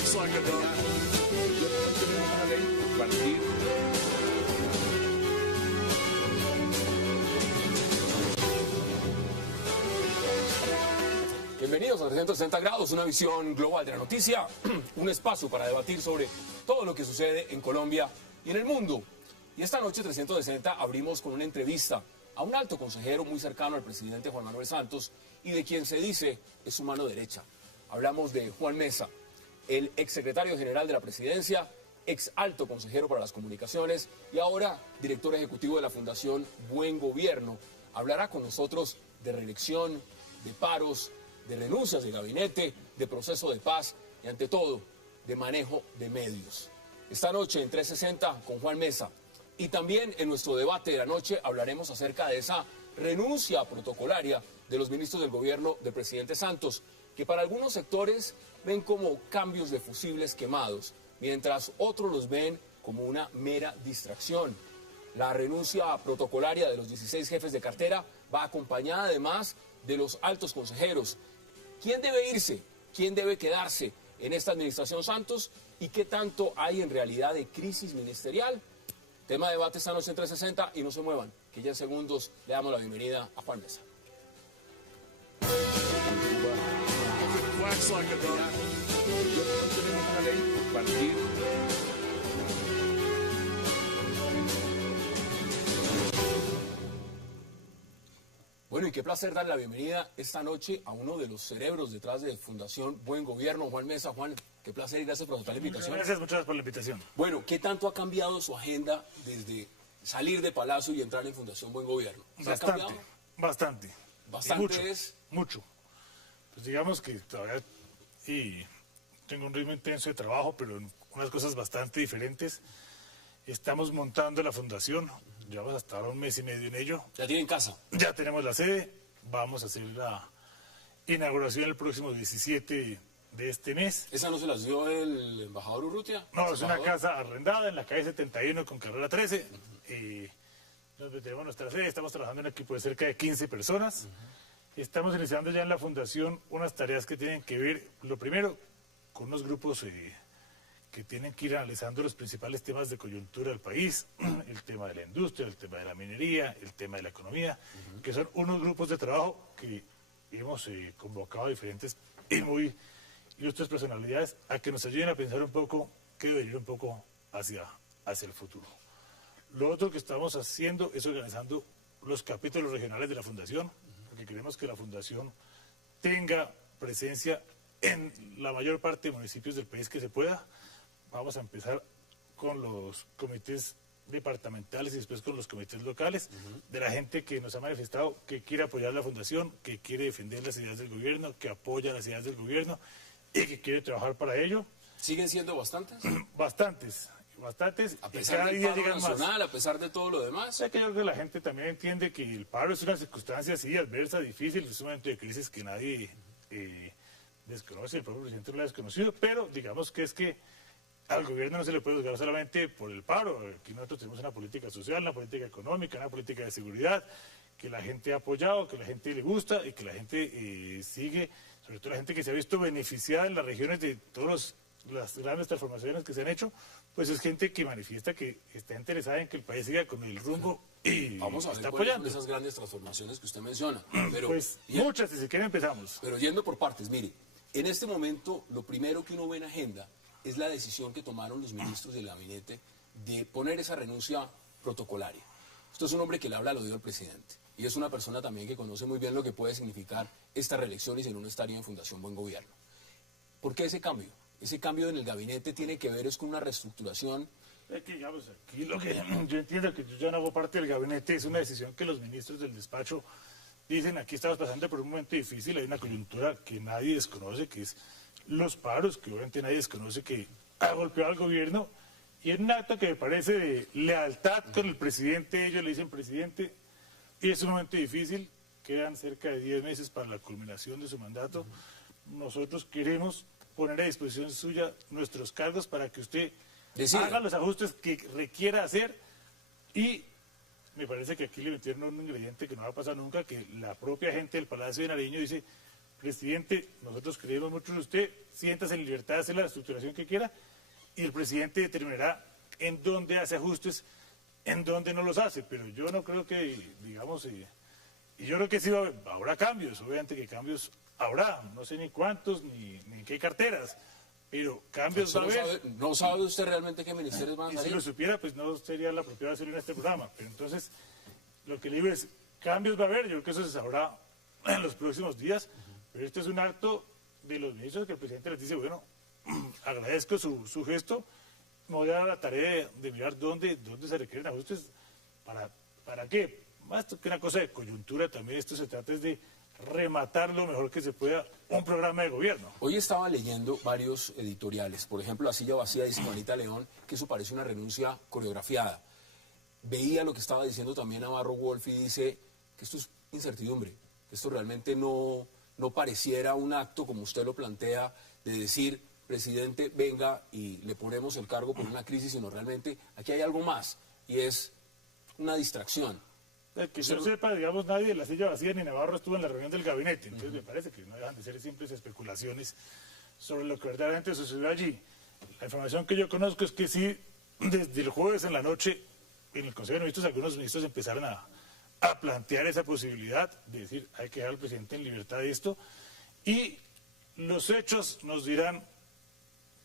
Flex like a dog. Bienvenidos a 360 grados, una visión global de la noticia, un espacio para debatir sobre todo lo que sucede en Colombia y en el mundo. Y esta noche 360 abrimos con una entrevista a un alto consejero muy cercano al presidente Juan Manuel Santos y de quien se dice es su mano derecha. Hablamos de Juan Mesa, el exsecretario general de la presidencia, ex alto consejero para las comunicaciones y ahora director ejecutivo de la Fundación Buen Gobierno. Hablará con nosotros de reelección, de paros, de renuncias de gabinete, de proceso de paz y ante todo de manejo de medios. Esta noche en 360 con Juan Mesa y también en nuestro debate de la noche hablaremos acerca de esa renuncia protocolaria de los ministros del gobierno del presidente Santos, que para algunos sectores ven como cambios de fusibles quemados, mientras otros los ven como una mera distracción. La renuncia protocolaria de los 16 jefes de cartera va acompañada además de los altos consejeros. ¿Quién debe irse? ¿Quién debe quedarse en esta administración Santos? ¿Y qué tanto hay en realidad de crisis ministerial? Tema de debate esta noche en 360 y no se muevan, que ya en segundos le damos la bienvenida a Juan Mesa. Flex like a dog. Bueno, y qué placer dar la bienvenida esta noche a uno de los cerebros detrás de Fundación Buen Gobierno, Juan Mesa. Juan, qué placer y gracias por aceptar la invitación. Muchas gracias por la invitación. Bueno, ¿qué tanto ha cambiado su agenda desde salir de Palacio y entrar en Fundación Buen Gobierno? Bastante. Bastante es... Mucho. Pues digamos que todavía tengo un ritmo intenso de trabajo, pero en unas cosas bastante diferentes. Estamos montando la fundación. Llevamos hasta ahora 1 mes y medio en ello. ¿Ya tienen casa? Ya tenemos la sede. Vamos a hacer la inauguración el próximo 17 de este mes. ¿Esa no se las dio el embajador Urrutia? No, es una casa arrendada en la calle 71 con carrera 13. Donde tenemos nuestra sede. Estamos trabajando en un equipo de cerca de 15 personas. Estamos iniciando ya en la fundación unas tareas que tienen que ver, lo primero, con unos grupos que tienen que ir analizando los principales temas de coyuntura del país, el tema de la industria, el tema de la minería, el tema de la economía, que son unos grupos de trabajo que hemos convocado a diferentes y muy ilustres personalidades a que nos ayuden a pensar un poco qué debe ir un poco hacia el futuro. Lo otro que estamos haciendo es organizando los capítulos regionales de la fundación, porque queremos que la fundación tenga presencia en la mayor parte de municipios del país que se pueda. Vamos a empezar con los comités departamentales y después con los comités locales, de la gente que nos ha manifestado que quiere apoyar la fundación, que quiere defender las ideas del gobierno, que apoya las ideas del gobierno y que quiere trabajar para ello. ¿Siguen siendo bastantes? Bastantes. A pesar del paro nacional, a pesar de todo lo demás. O sea, que yo creo que la gente también entiende que el paro es una circunstancia así adversa, difícil, es un momento de crisis que nadie desconoce, el propio presidente lo ha desconocido, pero digamos que es que al gobierno no se le puede juzgar solamente por el paro. Aquí nosotros tenemos una política social, una política económica, una política de seguridad, que la gente ha apoyado, que la gente le gusta y que la gente sigue, sobre todo la gente que se ha visto beneficiada en las regiones de todas las grandes transformaciones que se han hecho, pues es gente que manifiesta que está interesada en que el país siga con el rumbo y vamos a ver está apoyando esas grandes transformaciones que usted menciona. Pero, pues muchas, si se quiere empezamos. Pero yendo por partes, mire, en este momento lo primero que uno ve en agenda es la decisión que tomaron los ministros del gabinete de poner esa renuncia protocolaria. Usted es un hombre que le habla al oído al presidente y es una persona también que conoce muy bien lo que puede significar esta reelección y si no, no estaría en Fundación Buen Gobierno. ¿Por qué ese cambio? Ese cambio en el gabinete tiene que ver es con una reestructuración. Es que, digamos, aquí lo que yo entiendo que yo ya no hago parte del gabinete, es una decisión que los ministros del despacho dicen, aquí estamos pasando por un momento difícil, hay una coyuntura que nadie desconoce, que es los paros, que obviamente nadie desconoce que ha golpeado al gobierno, y en un acto que me parece de lealtad con el presidente, ellos le dicen presidente, y es un momento difícil, quedan cerca de 10 meses para la culminación de su mandato, nosotros queremos poner a disposición suya nuestros cargos para que usted haga los ajustes que requiera hacer, y me parece que aquí le metieron un ingrediente que no va a pasar nunca, que la propia gente del Palacio de Nariño dice, presidente, nosotros creemos mucho en usted, siéntase en libertad de hacer la estructuración que quiera, y el presidente determinará en dónde hace ajustes, en dónde no los hace, pero yo no creo que, digamos, y yo creo que sí habrá cambios, obviamente que cambios habrá, no sé ni cuántos, ni en qué carteras, pero cambios va a haber. ¿No sabe usted realmente qué ministerios van a Y salir? si lo supiera, pues no sería la propiedad de hacerlo en este programa, pero entonces, lo que le digo es, cambios va a haber, yo creo que eso se sabrá en los próximos días, pero este es un acto de los ministros que el presidente les dice, bueno, agradezco su gesto, me voy a dar la tarea de mirar dónde se requieren ajustes, ¿para qué? Más que una cosa de coyuntura, también esto se trata es de rematar lo mejor que se pueda un programa de gobierno. Hoy estaba leyendo varios editoriales, por ejemplo, La silla vacía dice Juanita León, que eso parece una renuncia coreografiada. Veía lo que estaba diciendo también Navarro Wolf y dice que esto es incertidumbre, que esto realmente no pareciera un acto como usted lo plantea, de decir, presidente, venga y le ponemos el cargo por una crisis, sino realmente aquí hay algo más y es una distracción. Que yo sepa, digamos, nadie de la silla vacía ni Navarro estuvo en la reunión del gabinete, entonces me parece que no dejan de ser simples especulaciones sobre lo que verdaderamente sucedió allí. La información que yo conozco es que sí, desde el jueves en la noche, en el Consejo de Ministros, algunos ministros empezaron a plantear esa posibilidad de decir, hay que dejar al presidente en libertad de esto, y los hechos nos dirán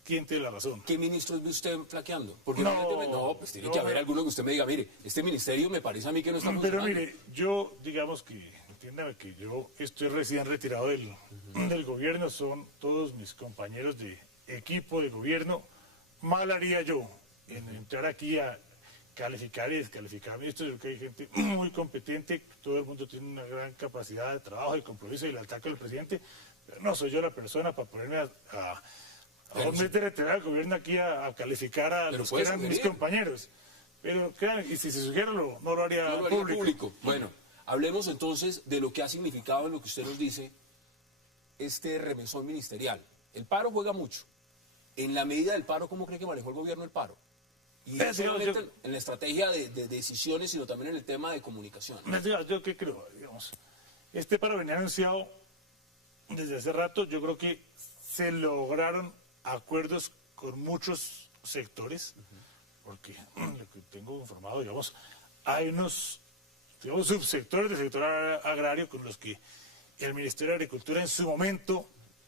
quién tiene la razón. ¿Qué ministros ve usted flaqueando? Porque No, realmente pues tiene que haber alguno que usted me diga, mire, este ministerio me parece a mí que no está Pero funcionando. mire, yo, digamos que, entiéndame que yo estoy recién retirado del gobierno, son todos mis compañeros de equipo de gobierno. Mal haría yo en entrar aquí a calificar y descalificar ministros. Yo creo que hay gente muy competente, todo el mundo tiene una gran capacidad de trabajo, de compromiso y lealtad con el presidente, pero no soy yo la persona para ponerme a meter al gobierno aquí a calificar a los que eran mis compañeros. Pero crean, y si se sugiere no lo haría, público. Bueno, hablemos entonces de lo que ha significado en lo que usted nos dice este remesón ministerial. El paro juega mucho. En la medida del paro, ¿cómo cree que manejó el gobierno el paro? Y no solamente en la estrategia de decisiones, sino también en el tema de comunicación. Yo qué creo, digamos, este paro venía anunciado desde hace rato. Yo creo que se lograron acuerdos con muchos sectores, porque lo que tengo informado, digamos, hay unos, digamos, subsectores del sector agrario con los que el Ministerio de Agricultura en su momento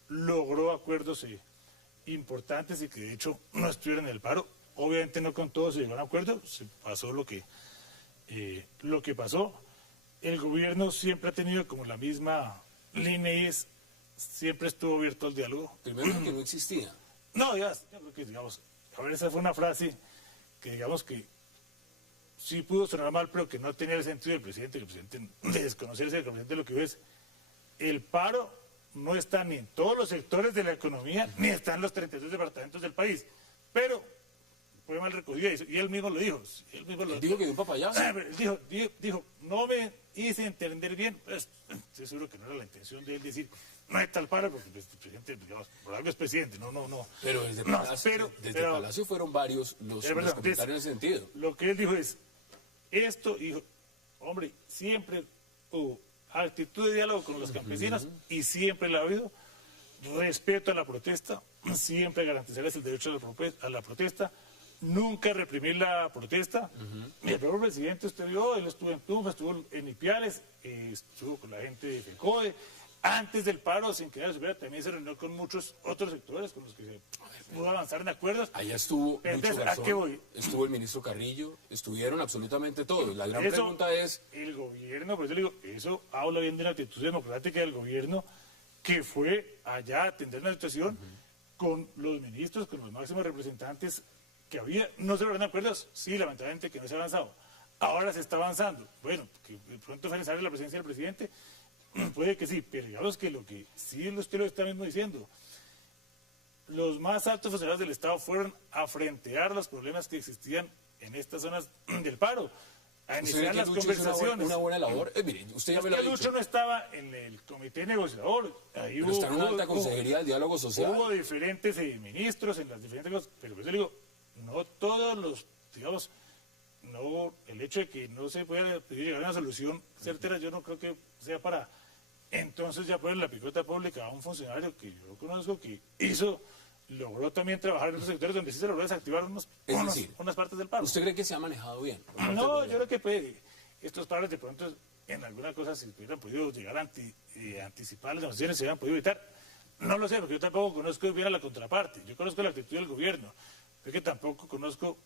logró acuerdos importantes y que de hecho no estuvieron en el paro. Obviamente no con todos se llegó a un acuerdo, se pasó lo que pasó. El gobierno siempre ha tenido como la misma línea y siempre estuvo abierto al diálogo. Primero que no existía. No, yo creo que, digamos, a ver, esa fue una frase que, digamos, que sí pudo sonar mal, pero que no tenía el sentido del presidente, que el presidente de desconocerse, que el presidente lo que dijo es, el paro no está ni en todos los sectores de la economía, ni está en los 32 departamentos del país, pero fue mal recogida, y él mismo lo dijo. Él dijo que dio un papayazo. Dijo, no me hice entender bien, pues, estoy seguro que no era la intención de él decir, no está el paro, porque el presidente, digamos, por algo es presidente, no. Pero desde Palacio fueron varios los comentarios en ese sentido. Lo que él dijo es, dijo, hombre, siempre hubo actitud de diálogo con los campesinos y siempre la ha habido, respeto a la protesta, siempre garantizarles el derecho a la protesta, nunca reprimir la protesta. Y el propio presidente, usted vio, él estuvo en Tunja, estuvo en Ipiales, estuvo con la gente de FECODE. Antes del paro, sin que se vea, también se reunió con muchos otros sectores con los que se pudo avanzar en acuerdos. Allá estuvo entonces, ¿a qué voy? Estuvo el ministro Carrillo, estuvieron absolutamente todos. La gran pregunta es... El gobierno, por eso le digo, eso habla bien de la actitud democrática del gobierno, que fue allá a atender una situación con los ministros, con los máximos representantes que había. No se lograron acuerdos, sí, lamentablemente que no se ha avanzado. Ahora se está avanzando. Bueno, que de pronto fue necesaria la presencia del presidente, puede que sí, pero digamos que lo que sí usted lo está mismo diciendo, los más altos funcionarios del Estado fueron a frentear los problemas que existían en estas zonas del paro, a iniciar las conversaciones. Una buena labor. Mire, usted ya me lo ha dicho. Lucho no estaba en el comité negociador. Ahí pero está en una alta consejería del diálogo social. Hubo diferentes ministros en las diferentes cosas, pero pues yo le digo, no todos los, digamos, no, el hecho de que no se pueda pedir llegar a una solución certera, yo no creo que sea para entonces ya ponen la picota pública a un funcionario que yo conozco que logró también trabajar en los sectores donde sí se logró desactivar unas partes del paro. ¿Usted cree que se ha manejado bien? No, yo creo que estos paros de pronto en alguna cosa si hubieran podido llegar a anticipar las negociaciones, se hubieran podido evitar. No lo sé, porque yo tampoco conozco bien a la contraparte. Yo conozco la actitud del gobierno, pero que tampoco conozco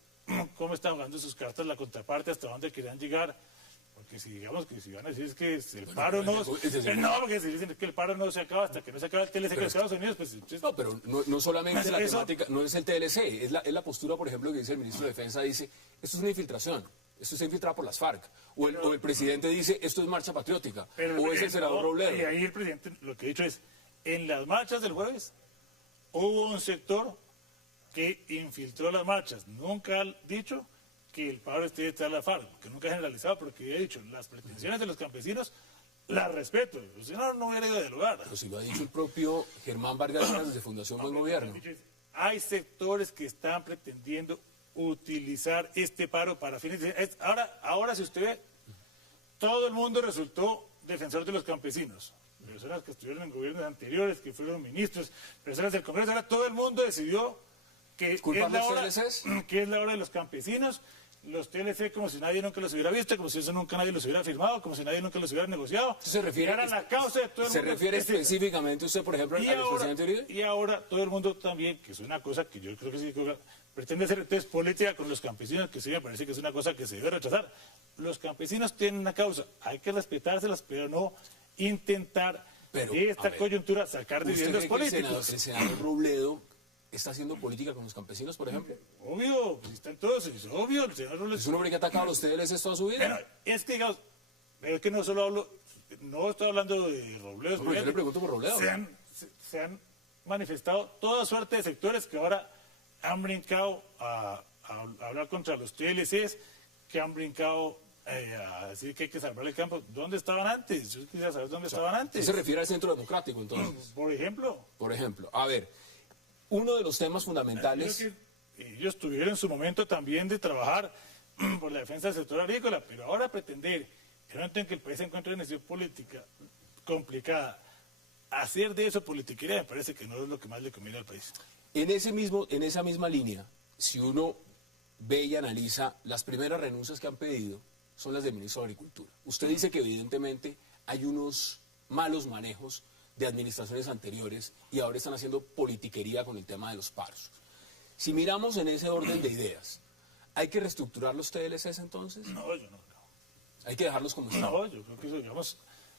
cómo está jugando sus cartas la contraparte, hasta dónde querían llegar. Porque si digamos que si van a decir es que el paro no, porque si dicen que el paro no se acaba hasta que no se acaba el TLC en Estados Unidos, pues... No, pero no solamente la temática, no es el TLC, es la postura, por ejemplo, que dice el ministro de Defensa, dice, esto es una infiltración, esto se infiltrado por las FARC, o el presidente dice, esto es marcha patriótica, o es el senador Robledo. Y ahí el presidente lo que ha dicho es, en las marchas del jueves hubo un sector que infiltró las marchas, nunca ha dicho que el paro esté detrás de la FARC, que nunca ha generalizado, porque he dicho, las pretensiones de los campesinos las respeto, si no, no hubiera ido a dialogar. Pero si lo ha dicho el propio Germán Vargas Lleras desde Fundación Buen Gobierno. Hay sectores que están pretendiendo utilizar este paro para fines de... Ahora si usted ve, todo el mundo resultó defensor de los campesinos. Personas que estuvieron en gobiernos anteriores, que fueron ministros, personas del Congreso, ahora todo el mundo decidió que es la hora de los campesinos. Los TLC como si nadie nunca los hubiera visto, como si eso nunca nadie los hubiera firmado, como si nadie nunca los hubiera negociado. ¿Se refiere a la causa de todo el mundo? ¿Se refiere específicamente usted, por ejemplo, al expresidente Uribe? Y ahora todo el mundo también, que es una cosa que yo creo que sí pretende hacer entonces política con los campesinos, que sí me parece que es una cosa que se debe rechazar. Los campesinos tienen una causa, hay que respetárselas, pero no intentar de esta coyuntura sacar dividendos políticos. ¿El senador Robledo está haciendo política con los campesinos, por ejemplo? Obvio, pues están todos, es obvio. El senador Robledo es un hombre que ha atacado a los TLC toda su vida. Pero es que, digamos, es que no solo hablo, no estoy hablando de Robledo. No, yo le pregunto por Robledo. Se han manifestado toda suerte de sectores que ahora han brincado a hablar contra los TLCs, que han brincado a decir que hay que salvar el campo. ¿Dónde estaban antes? Yo quisiera saber dónde estaban antes. ¿Se refiere al Centro Democrático, entonces? Por ejemplo. Por ejemplo. A ver, uno de los temas fundamentales... Ellos tuvieron en su momento también de trabajar por la defensa del sector agrícola, pero ahora pretender, en el momento en que el país se encuentra en una situación política complicada, hacer de eso politiquería me parece que no es lo que más le conviene al país. En esa misma línea, si uno ve y analiza, las primeras renuncias que han pedido son las del ministro de Agricultura. Usted dice que evidentemente hay unos malos manejos de administraciones anteriores y ahora están haciendo politiquería con el tema de los paros. Si miramos en ese orden de ideas, ¿hay que reestructurar los TLCs entonces? No, yo no creo. ¿Hay que dejarlos como están? No, yo creo que eso, digamos,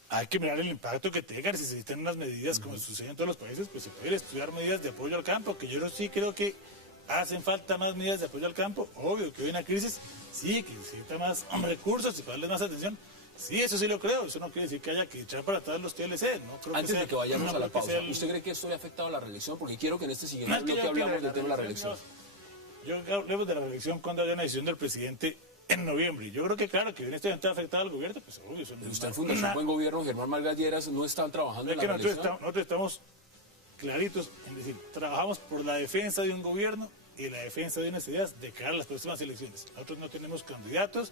hay que mirar el impacto que tengan. Si se necesitan unas medidas como sucede en todos los países, pues se pueden estudiar medidas de apoyo al campo, que yo sí creo que hacen falta más medidas de apoyo al campo. Obvio que hoy en una crisis, sí, que necesita más recursos y darle más atención. Sí, eso sí lo creo. Eso no quiere decir que haya que echar para atrás los TLC. No creo Antes de que vayamos a la pausa, el... ¿usted cree que esto le ha afectado a la reelección? Porque quiero que en este siguiente bloque hablamos del tema de la reelección. Yo hablemos de la reelección cuando haya una decisión del presidente en noviembre. Yo creo que claro, que en este momento ha afectado al gobierno, pues obvio. Pero usted en Fundación Buen Gobierno, Germán Vargas Lleras, no están trabajando en la reelección. Nosotros estamos claritos en decir, trabajamos por la defensa de un gobierno y la defensa de unas ideas de cara a las próximas elecciones. Nosotros no tenemos candidatos,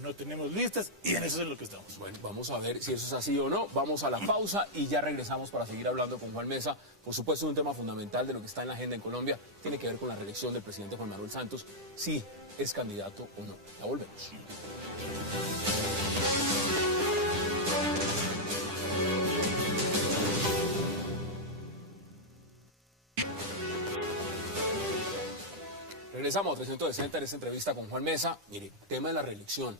no tenemos listas y en eso es en lo que estamos. Bueno, vamos a ver si eso es así o no. Vamos a la pausa y ya regresamos para seguir hablando con Juan Mesa. Por supuesto, un tema fundamental de lo que está en la agenda en Colombia tiene que ver con la reelección del presidente Juan Manuel Santos, si es candidato o no. Ya volvemos. Regresamos a 360 en esta entrevista con Juan Mesa. Mire, tema de la reelección.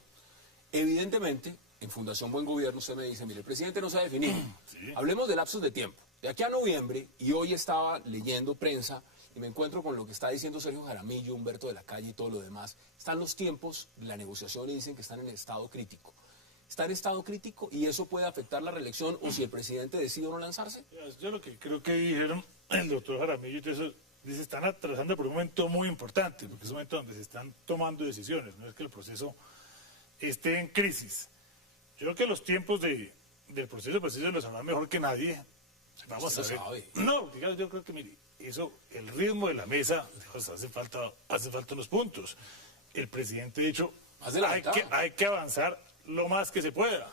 Evidentemente, en Fundación Buen Gobierno usted me dice, mire, el presidente no se ha definido. Sí. Hablemos de lapsos de tiempo. De aquí a noviembre, y hoy estaba leyendo prensa y me encuentro con lo que está diciendo Sergio Jaramillo, Humberto de la Calle y todo lo demás. Están los tiempos de la negociación y dicen que están en estado crítico. Está en estado crítico y eso puede afectar la reelección o si el presidente decide o no lanzarse. Yo lo que creo que dijeron el doctor Jaramillo y todo eso, dice, están atravesando por un momento muy importante, porque es un momento donde se están tomando decisiones, no es que el proceso esté en crisis. Yo creo que los tiempos del proceso, pues ellos lo sabrán mejor que nadie. Vamos a ver. No, digamos, yo creo que, mire, eso, el ritmo de la mesa, pues, hace falta los puntos. El presidente ha dicho, hay que avanzar lo más que se pueda.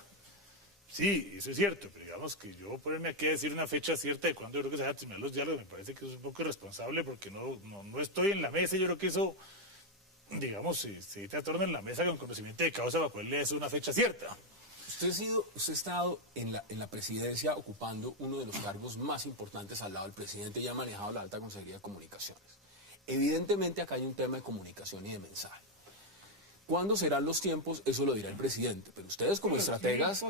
Sí, eso es cierto, pero digamos que yo ponerme aquí a decir una fecha cierta de cuándo yo creo que se van a terminar los diálogos, me parece que eso es un poco irresponsable porque no estoy en la mesa. Yo creo que eso, digamos, se trataron en la mesa con conocimiento de causa para poderle decir una fecha cierta. Usted ha estado en la presidencia ocupando uno de los cargos más importantes al lado del presidente y ha manejado la alta consejería de comunicaciones. Evidentemente acá hay un tema de comunicación y de mensaje. ¿Cuándo serán los tiempos? Eso lo dirá el presidente. Pero ustedes como estrategas...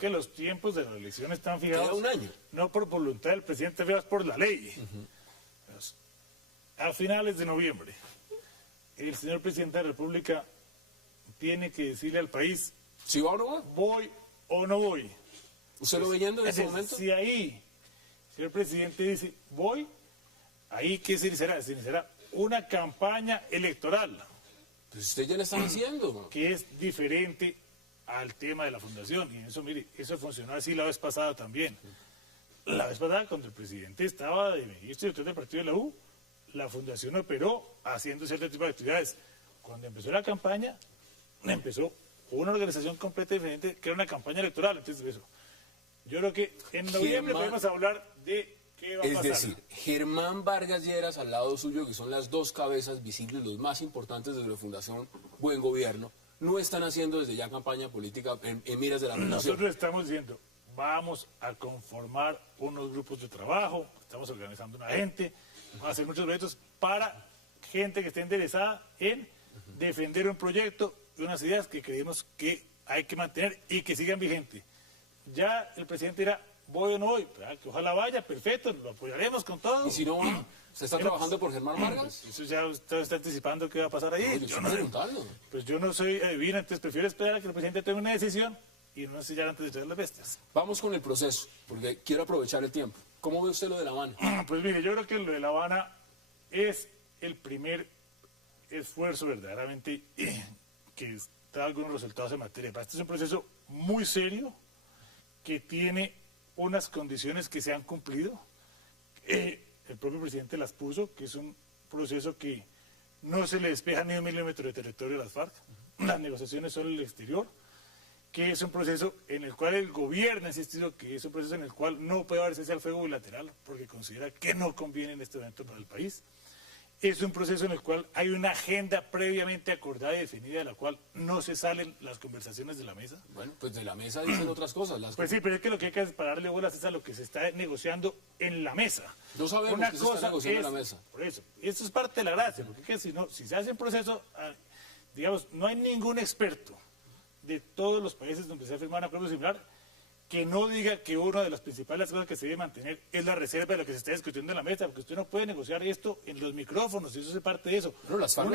Que los tiempos de la elección están fijados... Queda un año. No por voluntad del presidente, fijados por la ley. A finales de noviembre, el señor presidente de la República tiene que decirle al país... ¿Sí va o no va? ¿Voy o no voy? ¿Usted lo ve yendo en ese momento? Si ahí el señor presidente dice, voy, ahí ¿qué se iniciará? Se iniciará una campaña electoral. Pues usted ya le están haciendo. Que es diferente al tema de la fundación. Y eso, mire, eso funcionó así la vez pasada también. La vez pasada, cuando el presidente estaba de ministro y director del partido de la U, la fundación operó haciendo cierto tipo de actividades. Cuando empezó la campaña, empezó una organización completa diferente, que era una campaña electoral. Entonces, eso. Yo creo que en noviembre podemos hablar de qué va a pasar. Es decir, Germán Vargas Lleras al lado suyo, que son las dos cabezas visibles, los más importantes de la Fundación Buen Gobierno, no están haciendo desde ya campaña política en miras de la fundación. Nosotros estamos diciendo, vamos a conformar unos grupos de trabajo, estamos organizando una gente, vamos a hacer muchos proyectos para gente que esté interesada en defender un proyecto y unas ideas que creemos que hay que mantener y que sigan vigentes. Ya el presidente dirá, voy o no voy, que ojalá vaya, perfecto, lo apoyaremos con todo. ¿Y si no va? ¿Se está trabajando por Germán Vargas? Eso ya usted está anticipando qué va a pasar ahí. No, yo estoy preguntando. Pues yo no soy adivino, entonces prefiero esperar a que el presidente tome una decisión y no sellar antes de echar las bestias. Vamos con el proceso, porque quiero aprovechar el tiempo. ¿Cómo ve usted lo de La Habana? Pues mire, yo creo que lo de La Habana es el primer esfuerzo verdaderamente que da algunos resultados en materia de paz. Este es un proceso muy serio que tiene unas condiciones que se han cumplido. El propio presidente las puso, que es un proceso que no se le despeja ni un milímetro de territorio a las FARC. Las negociaciones son en el exterior, que es un proceso en el cual el gobierno ha insistido que es un proceso en el cual no puede haber cese al fuego bilateral, porque considera que no conviene en este momento para el país. Es un proceso en el cual hay una agenda previamente acordada y definida, de la cual no se salen las conversaciones de la mesa. Bueno, pues de la mesa dicen otras cosas. Pues sí, pero es que lo que hay que es pararle bolas es a lo que se está negociando en la mesa. No sabemos qué se está negociando en la mesa. Por eso es parte de la gracia, porque si se hace un proceso, digamos, no hay ningún experto de todos los países donde se ha firmado un acuerdo similar que no diga que una de las principales cosas que se debe mantener es la reserva de lo que se está discutiendo en la mesa, porque usted no puede negociar esto en los micrófonos, y eso es parte de eso. Pero las FARC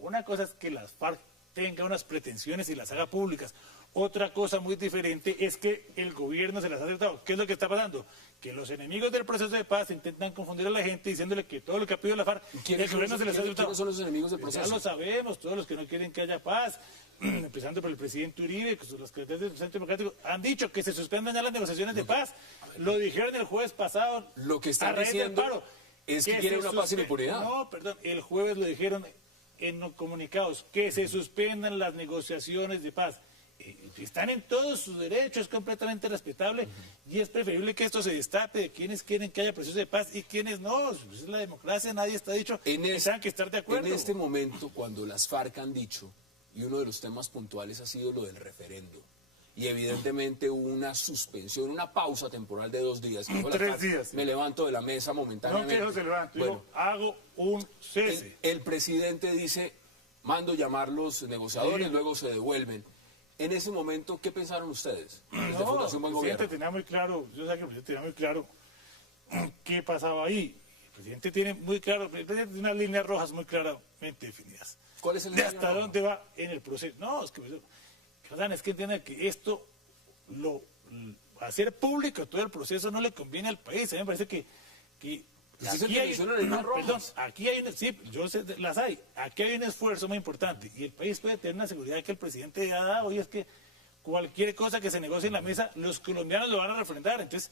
Una cosa es que las FARC tenga unas pretensiones y las haga públicas. Otra cosa muy diferente es que el gobierno se las ha aceptado. ¿Qué es lo que está pasando? Que los enemigos del proceso de paz intentan confundir a la gente diciéndole que todo lo que ha pedido la FARC, el gobierno se les ha aceptado. ¿Quiénes son los enemigos del proceso? Ya lo sabemos, todos los que no quieren que haya paz, empezando por el presidente Uribe, que los secretarios del Centro Democrático han dicho que se suspendan ya las negociaciones de paz. Lo dijeron el jueves pasado. Lo que están diciendo es que quieren una paz sin impunidad. No, perdón, el jueves lo dijeron en los comunicados, que se suspendan las negociaciones de paz. Están en todos sus derechos, es completamente respetable y es preferible que esto se destape de quienes quieren que haya proceso de paz y quienes no. Pues es la democracia, nadie está dicho que tengan que estar de acuerdo. En este momento, cuando las FARC han dicho, y uno de los temas puntuales ha sido lo del referendo, y evidentemente hubo una suspensión, una pausa temporal de 2 días. Que 3 días. Me levanto de la mesa momentáneamente. No, que se levante, bueno, hago un cese. El presidente dice, mando llamar los negociadores, luego se devuelven. En ese momento, ¿qué pensaron ustedes? Desde Fundación Buen Gobierno. El presidente tenía muy claro, yo sé que el presidente tenía muy claro qué pasaba ahí. El presidente tiene muy claro, el presidente tiene unas líneas rojas muy claramente definidas. ¿Cuál es el de hasta dónde va en el proceso? No, es que entiendan que esto, hacer público todo el proceso no le conviene al país. A mí me parece que aquí hay, perdón, aquí hay, sí, yo sé, las hay. Aquí hay un esfuerzo muy importante y el país puede tener una seguridad que el presidente ha dado, y es que cualquier cosa que se negocie en la mesa, los colombianos lo van a refrendar. Entonces,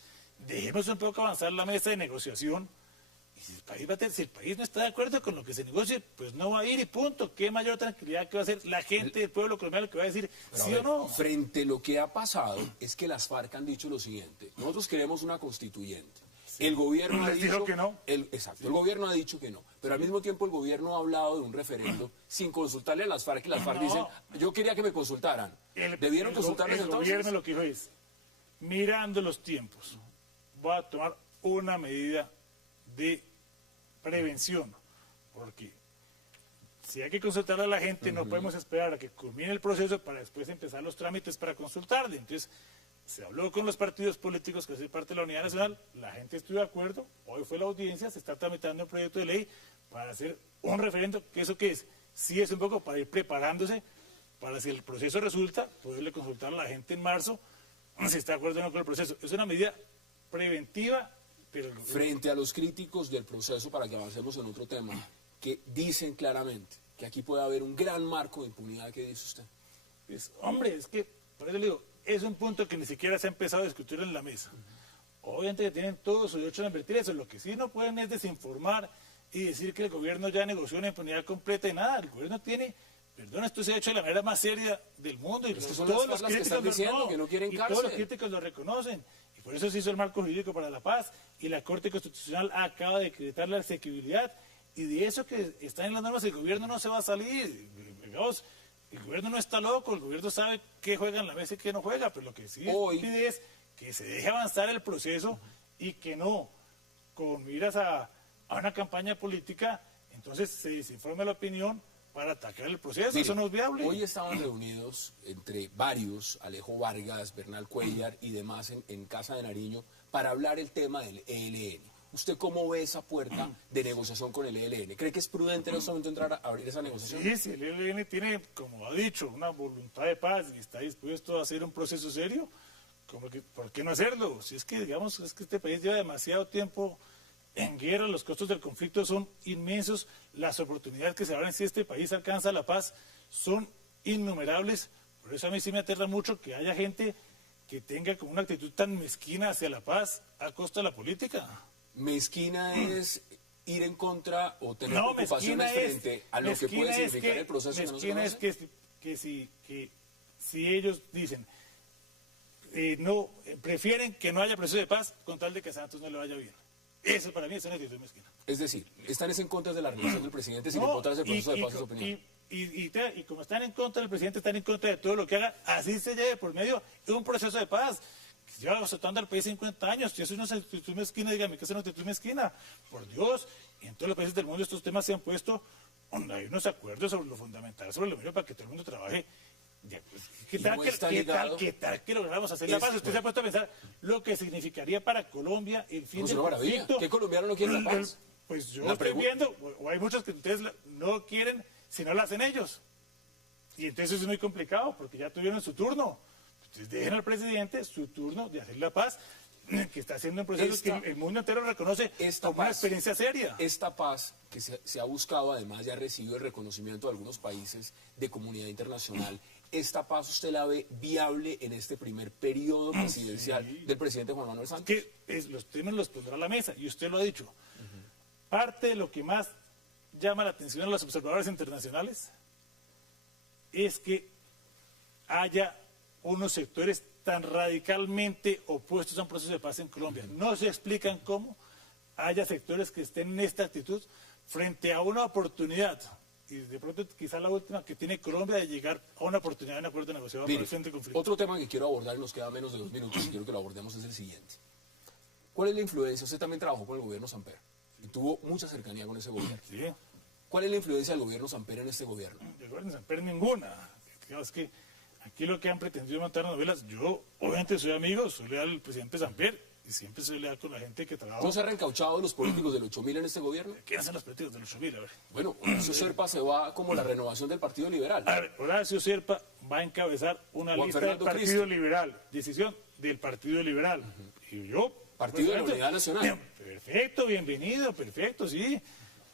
dejemos un poco avanzar la mesa de negociación. Si el país no está de acuerdo con lo que se negocie, pues no va a ir y punto. Qué mayor tranquilidad que va a ser la gente del pueblo colombiano que va a decir Pero, sí a ver, o no. frente a lo que ha pasado, es que las FARC han dicho lo siguiente: nosotros queremos una constituyente. El gobierno ha Les dicho dijo que no. Exacto, el gobierno ha dicho que no. Pero al mismo tiempo el gobierno ha hablado de un referendo sin consultarle a las FARC, y las FARC No. dicen, yo quería que me consultaran. ¿Debieron consultarles el entonces? gobierno lo que dijo es, mirando los tiempos, voy a tomar una medida de prevención, porque si hay que consultarle a la gente, no podemos esperar a que culmine el proceso para después empezar los trámites para consultarle. Entonces, se habló con los partidos políticos que hacen parte de la Unidad Nacional, la gente estuvo de acuerdo, hoy fue la audiencia, se está tramitando un proyecto de ley para hacer un referendo, que eso que es, sí es un poco para ir preparándose, para si el proceso resulta, poderle consultar a la gente en marzo, si está de acuerdo o no con el proceso. Es una medida preventiva, pero... Frente a los críticos del proceso, para que avancemos en otro tema, que dicen claramente que aquí puede haber un gran marco de impunidad, ¿qué dice usted? Pues, hombre, es que, por eso le digo, es un punto que ni siquiera se ha empezado a discutir en la mesa. Obviamente que tienen todo su derecho a invertir eso. Lo que sí no pueden es desinformar y decir que el gobierno ya negoció una impunidad completa y nada. El gobierno tiene, perdón, esto se ha hecho de la manera más seria del mundo. Y Es que son las FARC que están diciendo que no quieren y cárcel. todos los críticos lo reconocen. Y por eso se hizo el marco jurídico para la paz. Y la Corte Constitucional acaba de decretar la asequibilidad. Y de eso que está en las normas, el gobierno no se va a salir. Digamos, el gobierno no está loco, el gobierno sabe qué juega en la mesa y qué no juega, pero lo que sí pide es que se deje avanzar el proceso y que no, con miras a una campaña política, entonces se desinforme la opinión para atacar el proceso. Mire, eso no es viable. Hoy estaban reunidos entre varios, Alejo Vargas, Bernal Cuellar y demás en Casa de Nariño, para hablar el tema del ELN. ¿Usted cómo ve esa puerta de negociación con el ELN? ¿Cree que es prudente en este momento entrar a abrir esa negociación? Sí, si el ELN tiene, como ha dicho, una voluntad de paz y está dispuesto a hacer un proceso serio, ¿por qué no hacerlo? Si es que, digamos, es que este país lleva demasiado tiempo en guerra, los costos del conflicto son inmensos, las oportunidades que se abren si este país alcanza la paz son innumerables. Por eso a mí sí me aterra mucho que haya gente que tenga como una actitud tan mezquina hacia la paz a costa de la política. Mezquina es ir en contra o tener No, preocupaciones frente a lo que puede significar el proceso que no se mezquina es conoce. que si ellos dicen prefieren que no haya proceso de paz con tal de que a Santos no le vaya bien. Eso para mí es una actitud mezquina. Es decir, están en contra de la relación del presidente sin encontrarse el proceso de paz en su opinión. Y como están en contra del presidente, están en contra de todo lo que haga, así se lleve por medio de un proceso de paz. Lleva azotando al país 50 años, si eso no es una actitud mezquina, dígame que es una actitud mezquina. Por Dios, y en todos los países del mundo estos temas se han puesto donde hay unos acuerdos sobre lo fundamental, sobre lo mejor para que todo el mundo trabaje. ¿Qué tal que logramos hacer la paz? Usted se ha puesto a pensar lo que significaría para Colombia el fin del conflicto. ¿Qué colombiano no quiere la paz? Pues yo estoy viendo, o hay muchos que ustedes no quieren si no lo hacen ellos. Y entonces es muy complicado, porque ya tuvieron su turno. Entonces dejen al presidente su turno de hacer la paz, que está haciendo un proceso que el mundo entero reconoce como una experiencia seria. Esta paz que se ha buscado, además ya ha recibido el reconocimiento de algunos países de comunidad internacional. ¿Esta paz usted la ve viable en este primer periodo presidencial del presidente Juan Manuel Santos? Los temas los pondrá a la mesa, y usted lo ha dicho. Parte de lo que más llama la atención a los observadores internacionales es que haya unos sectores tan radicalmente opuestos a un proceso de paz en Colombia. No se explican cómo haya sectores que estén en esta actitud frente a una oportunidad, y de pronto quizá la última que tiene Colombia, de llegar a una oportunidad de un acuerdo negociado para el frente de conflicto. Otro tema que quiero abordar, y nos queda menos de 2 minutos y quiero que lo abordemos, es el siguiente. ¿Cuál es la influencia? Usted también trabajó con el gobierno Samper y tuvo mucha cercanía con ese gobierno. Sí. ¿Cuál es la influencia del gobierno Samper en este gobierno? El gobierno Samper ninguna. Es que aquí lo que han pretendido montar novelas, yo obviamente soy amigo, soy leal al presidente Samper y siempre soy leal con la gente que trabaja. ¿No se ha reencauchado de los políticos del 8.000 en este gobierno? ¿Quiénes son los políticos del 8.000? A ver. Bueno, Horacio Serpa se va como la renovación del Partido Liberal. A ver, Horacio Serpa va a encabezar una Juan lista Fernando del Partido Cristo. Liberal, decisión del Partido Liberal. Y yo... Partido de la pues, Unidad Nacional. Perfecto, bienvenido, perfecto, sí.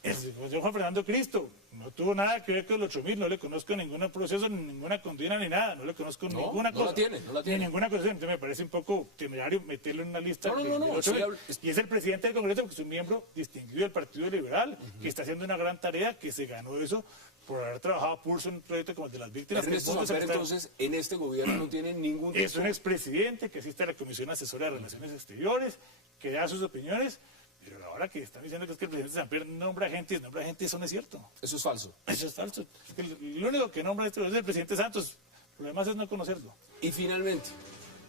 Yo Juan Fernando Cristo no tuvo nada que ver con el 8000, no le conozco ningún proceso, ni ninguna condena, ni nada, no le conozco ninguna cosa. No la tiene. Ni ninguna cosa, entonces me parece un poco temerario meterlo en una lista No, del 8000. Y es el presidente del Congreso, porque es un miembro distinguido del Partido Liberal, que está haciendo una gran tarea, que se ganó eso por haber trabajado a pulso en un proyecto como el de las víctimas. Ernesto Samper, entonces, en este gobierno no tiene ningún... Es un expresidente que asiste a la Comisión Asesora de Relaciones Exteriores, que da sus opiniones. Pero ahora que están diciendo que es que el presidente Samper nombra gente, eso no es cierto. Eso es falso. Eso es falso. Es que lo único que nombra es el presidente Santos. Lo demás es no conocerlo. Y finalmente,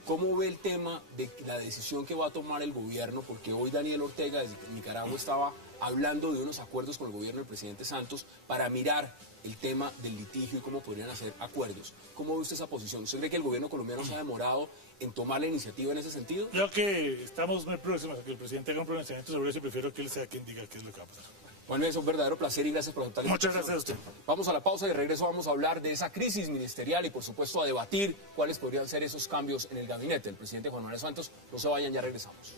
¿cómo ve el tema de la decisión que va a tomar el gobierno? Porque hoy Daniel Ortega desde Nicaragua estaba hablando de unos acuerdos con el gobierno del presidente Santos para mirar el tema del litigio y cómo podrían hacer acuerdos. ¿Cómo ve usted esa posición? ¿Usted cree que el gobierno colombiano se ha demorado en tomar la iniciativa en ese sentido? Creo que estamos muy próximos a que el presidente haga un pronunciamiento sobre eso y prefiero que él sea quien diga qué es lo que va a pasar. Juan, es un verdadero placer y gracias por aceptar la Muchas invitación. gracias a usted. Vamos a la pausa y de regreso vamos a hablar de esa crisis ministerial y por supuesto a debatir cuáles podrían ser esos cambios en el gabinete del presidente Juan Manuel Santos. No se vayan, ya regresamos.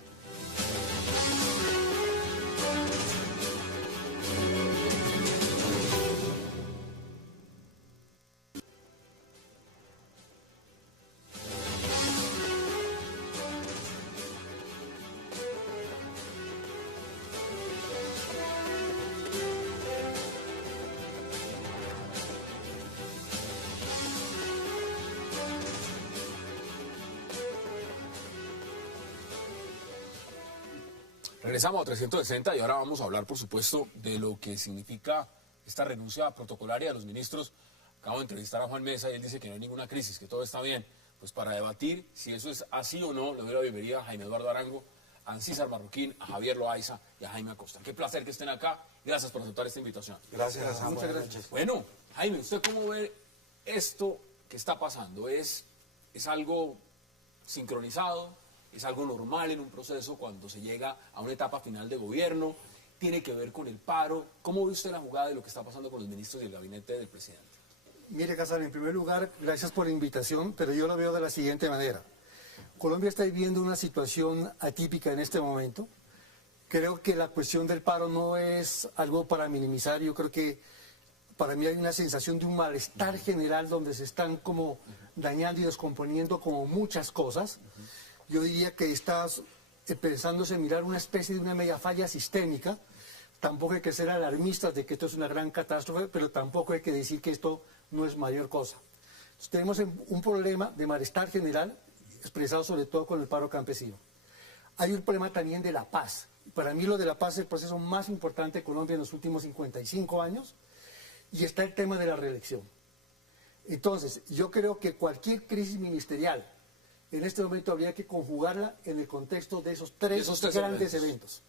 Regresamos a 360 y ahora vamos a hablar, por supuesto, de lo que significa esta renuncia protocolaria de los ministros. Acabo de entrevistar a Juan Mesa y él dice que no hay ninguna crisis, que todo está bien. Pues para debatir si eso es así o no, le doy la bienvenida a Jaime Eduardo Arango, a Ancísar Marroquín, a Javier Loaiza y a Jaime Acosta. Qué placer que estén acá. Gracias por aceptar esta invitación. Gracias, Muchas gracias. Bueno, Jaime, ¿usted cómo ve esto que está pasando? ¿Es algo sincronizado? ¿Es algo normal en un proceso cuando se llega a una etapa final de gobierno? ¿Tiene que ver con el paro? ¿Cómo ve usted la jugada de lo que está pasando con los ministros y el gabinete del presidente? Mire, Casal, en primer lugar, gracias por la invitación, pero yo lo veo de la siguiente manera. Colombia está viviendo una situación atípica en este momento. Creo que la cuestión del paro no es algo para minimizar. Yo creo que para mí hay una sensación de un malestar general donde se están como dañando y descomponiendo como muchas cosas. Yo diría que está empezándose a mirar una especie de una media falla sistémica. Tampoco hay que ser alarmistas de que esto es una gran catástrofe, pero tampoco hay que decir que esto no es mayor cosa. Entonces, tenemos un problema de malestar general, expresado sobre todo con el paro campesino. Hay un problema también de la paz. Para mí lo de la paz es el proceso más importante de Colombia en los últimos 55 años, y está el tema de la reelección. Entonces, yo creo que cualquier crisis ministerial en este momento habría que conjugarla en el contexto de esos tres grandes eventos.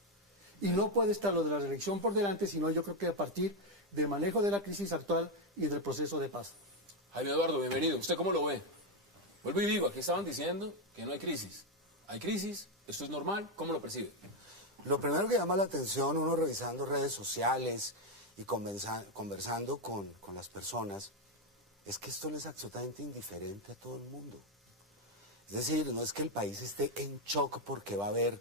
Y no puede estar lo de la reelección por delante, sino yo creo que a partir del manejo de la crisis actual y del proceso de paz. Jaime Eduardo, bienvenido. ¿Usted cómo lo ve? Vuelvo y digo, aquí estaban diciendo que no hay crisis. ¿Hay crisis? ¿Esto es normal? ¿Cómo lo percibe? Lo primero que llama la atención, uno revisando redes sociales y conversando con las personas, es que esto no es absolutamente indiferente a todo el mundo. Es decir, no es que el país esté en shock porque va a haber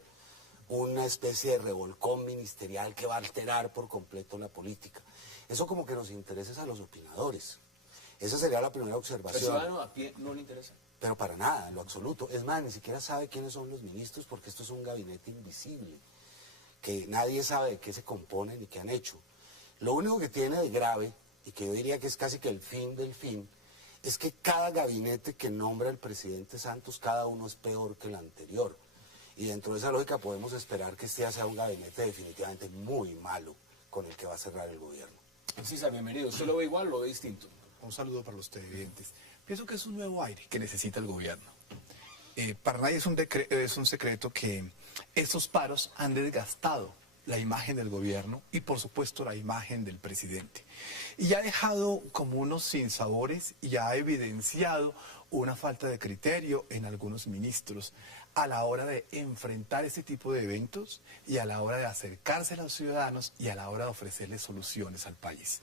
una especie de revolcón ministerial que va a alterar por completo la política. Eso como que nos interesa a los opinadores. Esa sería la primera observación. ¿El ciudadano a pie no le interesa? Pero para nada, en lo absoluto. Es más, ni siquiera sabe quiénes son los ministros porque esto es un gabinete invisible, que nadie sabe de qué se compone ni qué han hecho. Lo único que tiene de grave, y que yo diría que es casi que el fin del fin, es que cada gabinete que nombra el presidente Santos, cada uno es peor que el anterior. Y dentro de esa lógica podemos esperar que este sea un gabinete definitivamente muy malo con el que va a cerrar el gobierno. César, bienvenido. ¿Usted lo ve igual o lo ve distinto? Un saludo para los televidentes. Pienso que es un nuevo aire que necesita el gobierno. Para nadie es un secreto que estos paros han desgastado la imagen del gobierno y por supuesto la imagen del presidente. Y ha dejado como unos sinsabores y ha evidenciado una falta de criterio en algunos ministros a la hora de enfrentar este tipo de eventos y a la hora de acercarse a los ciudadanos y a la hora de ofrecerles soluciones al país.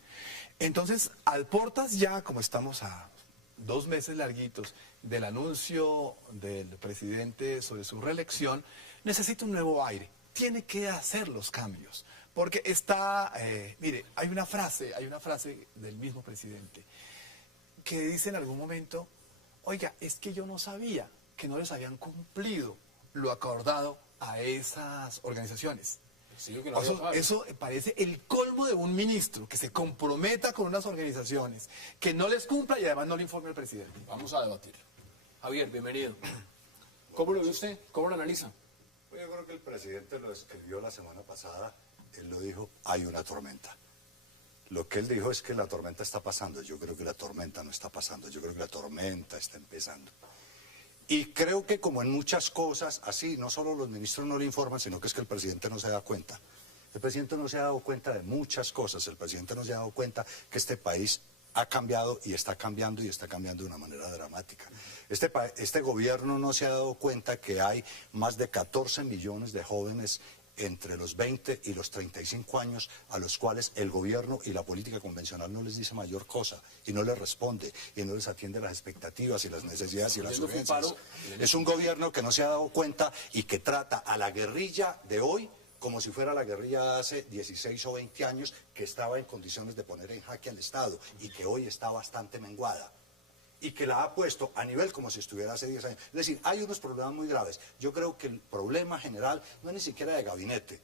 Entonces, al portas ya, como estamos a 2 meses larguitos del anuncio del presidente sobre su reelección, necesita un nuevo aire. Tiene que hacer los cambios, Porque está, mire, hay una frase del mismo presidente que dice en algún momento, oiga, es que yo no sabía que no les habían cumplido lo acordado a esas organizaciones. Sí, yo que no había Eso, sabido. eso parece el colmo de un ministro que se comprometa con unas organizaciones, que no les cumpla y además no le informe al presidente. Vamos a debatirlo. Javier, bienvenido. ¿Cómo lo ve usted? ¿Cómo lo analiza? Pues yo creo que el presidente lo escribió la semana pasada, él lo dijo, hay una tormenta. Lo que él dijo es que la tormenta está pasando, yo creo que la tormenta no está pasando, yo creo que la tormenta está empezando. Y creo que como en muchas cosas, así, no solo los ministros no le informan, sino que es que el presidente no se da cuenta. El presidente no se ha dado cuenta de muchas cosas, el presidente no se ha dado cuenta que este país ha cambiado y está cambiando de una manera dramática. Este gobierno no se ha dado cuenta que hay más de 14 millones de jóvenes entre los 20 y los 35 años a los cuales el gobierno y la política convencional no les dice mayor cosa y no les responde y no les atiende las expectativas y las necesidades y las urgencias. Es un gobierno que no se ha dado cuenta y que trata a la guerrilla de hoy como si fuera la guerrilla de hace 16 o 20 años que estaba en condiciones de poner en jaque al Estado y que hoy está bastante menguada. Y que la ha puesto a nivel como si estuviera hace 10 años. Es decir, hay unos problemas muy graves. Yo creo que el problema general no es ni siquiera de gabinete.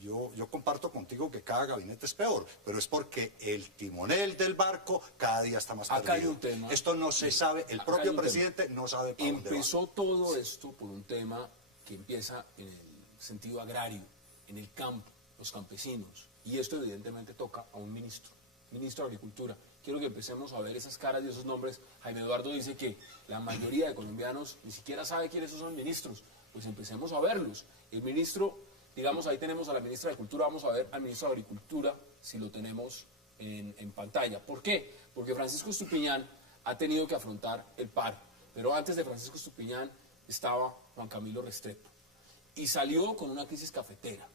Yo comparto contigo que cada gabinete es peor, pero es porque el timonel del barco cada día está más Acá hay perdido. un tema. Esto no se sabe, el Acá hay propio un tema. presidente no sabe para dónde va. Empezó todo esto por un tema que empieza en el sentido agrario, en el campo, los campesinos. Y esto evidentemente toca a un ministro de Agricultura. Quiero que empecemos a ver esas caras y esos nombres. Jaime Eduardo dice que la mayoría de colombianos ni siquiera sabe quiénes son los ministros. Pues empecemos a verlos. El ministro, digamos, ahí tenemos a la ministra de Cultura, vamos a ver al ministro de Agricultura, si lo tenemos en pantalla. ¿Por qué? Porque Francisco Estupiñán ha tenido que afrontar el paro. Pero antes de Francisco Estupiñán estaba Juan Camilo Restrepo. Y salió con una crisis cafetera.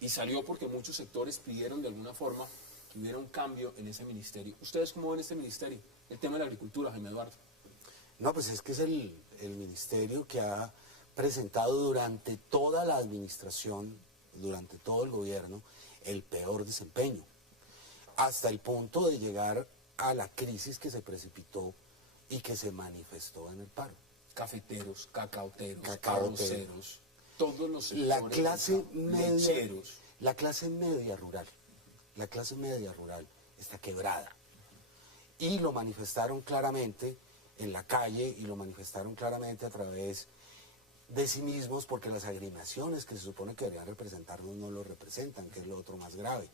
Y salió porque muchos sectores pidieron de alguna forma que hubiera un cambio en ese ministerio. ¿Ustedes cómo ven este ministerio? El tema de la agricultura, Jaime Eduardo. No, pues es que es el ministerio que ha presentado durante toda la administración, durante todo el gobierno, el peor desempeño, hasta el punto de llegar a la crisis que se precipitó y que se manifestó en el paro. Cafeteros, cacaoteros, Cacaoteros. arroceros, todos los sectores. La clase media, lecheros. la clase media rural está quebrada. Y lo manifestaron claramente en la calle y lo manifestaron claramente a través de sí mismos porque las agremiaciones que se supone que deberían representarnos no lo representan, que es lo otro más grave.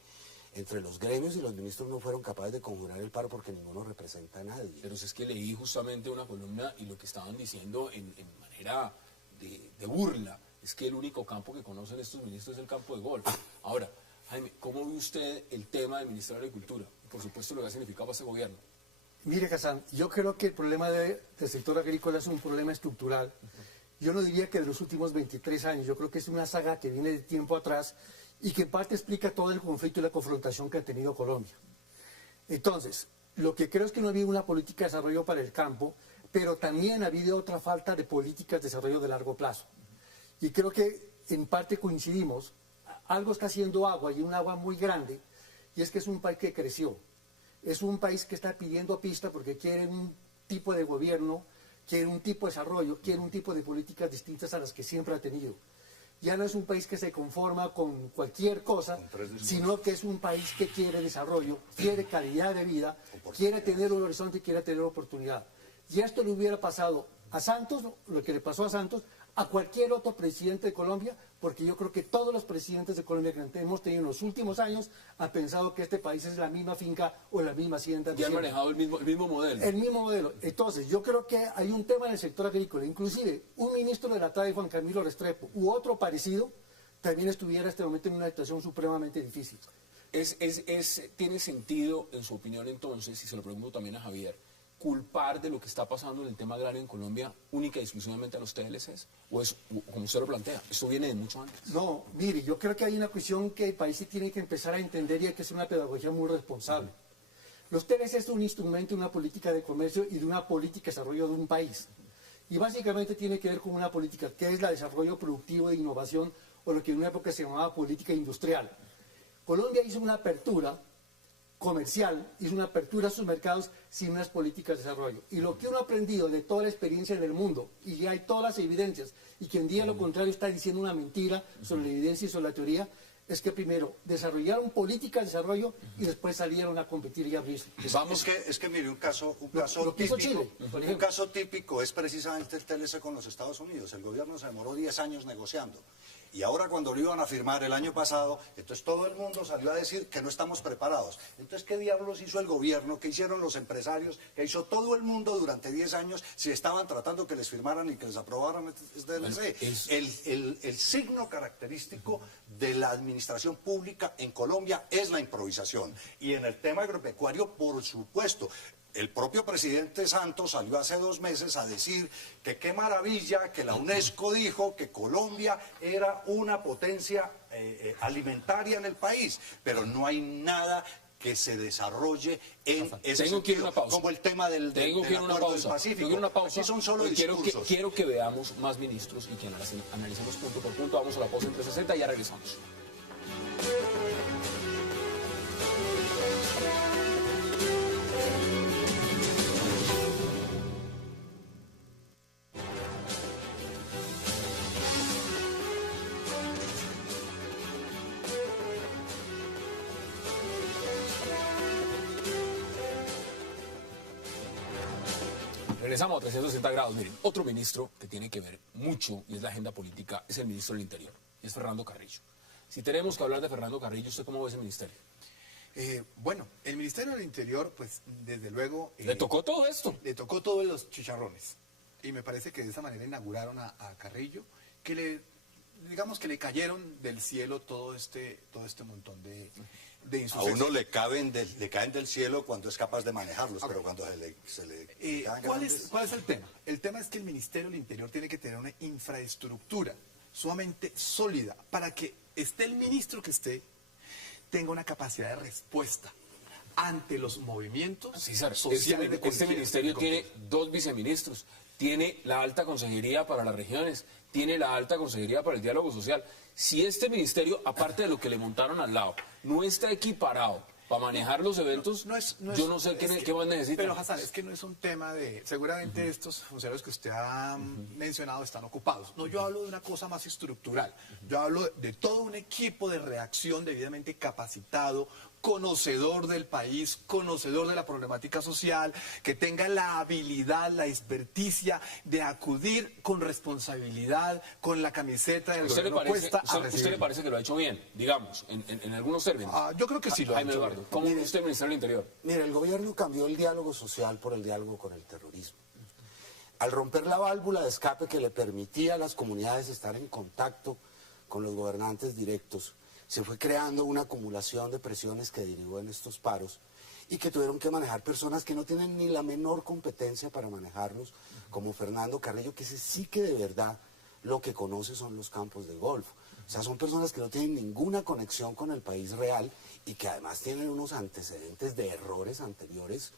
Entre los gremios y los ministros no fueron capaces de conjurar el paro porque ninguno representa a nadie. Pero si es que leí justamente una columna y lo que estaban diciendo en manera de burla es que el único campo que conocen estos ministros es el campo de golf. Ahora, Jaime, ¿cómo ve usted el tema del Ministerio de Agricultura? Por supuesto, lo que ha significado para este gobierno. Mire, Kazán, yo creo que el problema del sector agrícola es un problema estructural. Yo no diría que de los últimos 23 años, yo creo que es una saga que viene de tiempo atrás y que en parte explica todo el conflicto y la confrontación que ha tenido Colombia. Entonces, lo que creo es que no ha habido una política de desarrollo para el campo, pero también ha habido otra falta de políticas de desarrollo de largo plazo. Y creo que en parte coincidimos, algo está haciendo agua y un agua muy grande, y es que es un país que creció. Es un país que está pidiendo pista porque quiere un tipo de gobierno, quiere un tipo de desarrollo, quiere un tipo de políticas distintas a las que siempre ha tenido. Ya no es un país que se conforma con cualquier cosa, sino que es un país que quiere desarrollo, quiere calidad de vida, quiere tener un horizonte, quiere tener oportunidad. Y esto le hubiera pasado a Santos, lo que le pasó a Santos, a cualquier otro presidente de Colombia, porque yo creo que todos los presidentes de Colombia que hemos tenido en los últimos años han pensado que este país es la misma finca o la misma hacienda. Y han manejado el mismo modelo. El mismo modelo. Entonces, yo creo que hay un tema en el sector agrícola. Inclusive, un ministro de la TAE, Juan Camilo Restrepo, u otro parecido, también estuviera en este momento en una situación supremamente difícil. ¿Tiene sentido, en su opinión entonces, y se lo pregunto también a Javier, culpar de lo que está pasando en el tema agrario en Colombia única y exclusivamente a los TLCs? ¿O es, como usted lo plantea, esto viene de mucho antes? No, mire, yo creo que hay una cuestión que el país sí tiene que empezar a entender y hay que hacer una pedagogía muy responsable. Los TLCs son un instrumento de una política de comercio y de una política de desarrollo de un país. Y básicamente tiene que ver con una política que es la de desarrollo productivo de innovación o lo que en una época se llamaba política industrial. Colombia hizo una apertura comercial, hizo una apertura a sus mercados sin unas políticas de desarrollo. Y lo que uno ha aprendido de toda la experiencia del mundo, y hay todas las evidencias, y quien diga lo contrario está diciendo una mentira sobre la evidencia y sobre la teoría, es que primero desarrollaron políticas de desarrollo y después salieron a competir y abrirse. Es que mire, un caso lo que hizo típico, Chile, por un ejemplo. caso típico es precisamente el TLC con los Estados Unidos. El gobierno se demoró 10 años negociando. Y ahora cuando lo iban a firmar el año pasado, entonces todo el mundo salió a decir que no estamos preparados. Entonces, ¿qué diablos hizo el gobierno? ¿Qué hicieron los empresarios? ¿Qué hizo todo el mundo durante 10 años si estaban tratando que les firmaran y que les aprobaran este DLC? El signo característico de la administración pública en Colombia es la improvisación. Y en el tema agropecuario, por supuesto. El propio presidente Santos salió hace 2 meses a decir que qué maravilla que la UNESCO dijo que Colombia era una potencia alimentaria en el país, pero no hay nada que se desarrolle en ese Tengo que ir a sentido, una pausa. como el tema del Tengo que ir a una acuerdo del pausa. Pacífico. Tengo que ir a una pausa. Aquí son solo Porque discursos. quiero que veamos más ministros y que analicemos punto por punto. Vamos a la pausa en 360 y ya regresamos. Regresamos a 360 grados. Miren, otro ministro que tiene que ver mucho y es la agenda política es el ministro del Interior, y es Fernando Carrillo. Si tenemos que hablar de Fernando Carrillo, ¿usted cómo ve ese ministerio? Bueno, el Ministerio del Interior, pues desde luego... ¿Le tocó todo esto? Le tocó todos los chicharrones. Y me parece que de esa manera inauguraron a Carrillo, que digamos que le cayeron del cielo todo este montón de A insucesos. uno le caen del cielo cuando es capaz de manejarlos, pero cuando se le caen ¿Cuál grandes- es el tema? El tema es que el Ministerio del Interior tiene que tener una infraestructura sumamente sólida para que esté el ministro que esté, tenga una capacidad de respuesta ante los movimientos César, sociales de este cualquier- ministerio de tiene cualquier- 2 viceministros. Tiene la alta consejería para las regiones, tiene la alta consejería para el diálogo social. Si este ministerio, aparte de lo que le montaron al lado, no está equiparado para manejar los eventos, yo no sé qué más necesita. Pero Hassan, es que no es un tema de... Seguramente estos funcionarios que usted ha mencionado están ocupados. No, yo hablo de una cosa más estructural. Yo hablo de todo un equipo de reacción debidamente capacitado, conocedor del país, conocedor de la problemática social, que tenga la habilidad, la experticia de acudir con responsabilidad, con la camiseta del ¿Usted le gobierno puesta a usted le recibir. parece que lo ha hecho bien, digamos, en algunos términos? Yo creo que sí lo ha Jaime hecho Eduardo, bien. ¿cómo ve usted el Ministerio del Interior? Mire, el gobierno cambió el diálogo social por el diálogo con el terrorismo. Al romper la válvula de escape que le permitía a las comunidades estar en contacto con los gobernantes directos, se fue creando una acumulación de presiones que derivó en estos paros y que tuvieron que manejar personas que no tienen ni la menor competencia para manejarlos, como Fernando Carrillo, que ese sí que de verdad lo que conoce son los campos de golf. O sea, son personas que no tienen ninguna conexión con el país real y que además tienen unos antecedentes de errores anteriores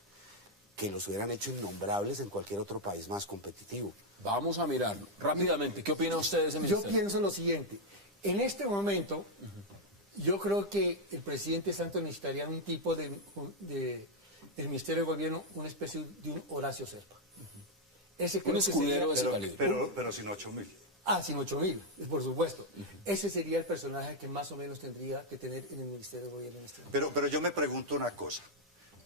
que los hubieran hecho innombrables en cualquier otro país más competitivo. Vamos a mirarlo rápidamente. ¿Qué opina usted de ese Yo ministerio? pienso lo siguiente. En este momento, yo creo que el presidente Santos necesitaría un tipo del Ministerio de Gobierno, una especie de un Horacio Serpa. Ese creo Un que escudero de ese sería- calibre. Pero sin 8.000. sin 8.000, por supuesto. Ese sería el personaje que más o menos tendría que tener en el Ministerio de Gobierno en este momento. Pero yo me pregunto una cosa.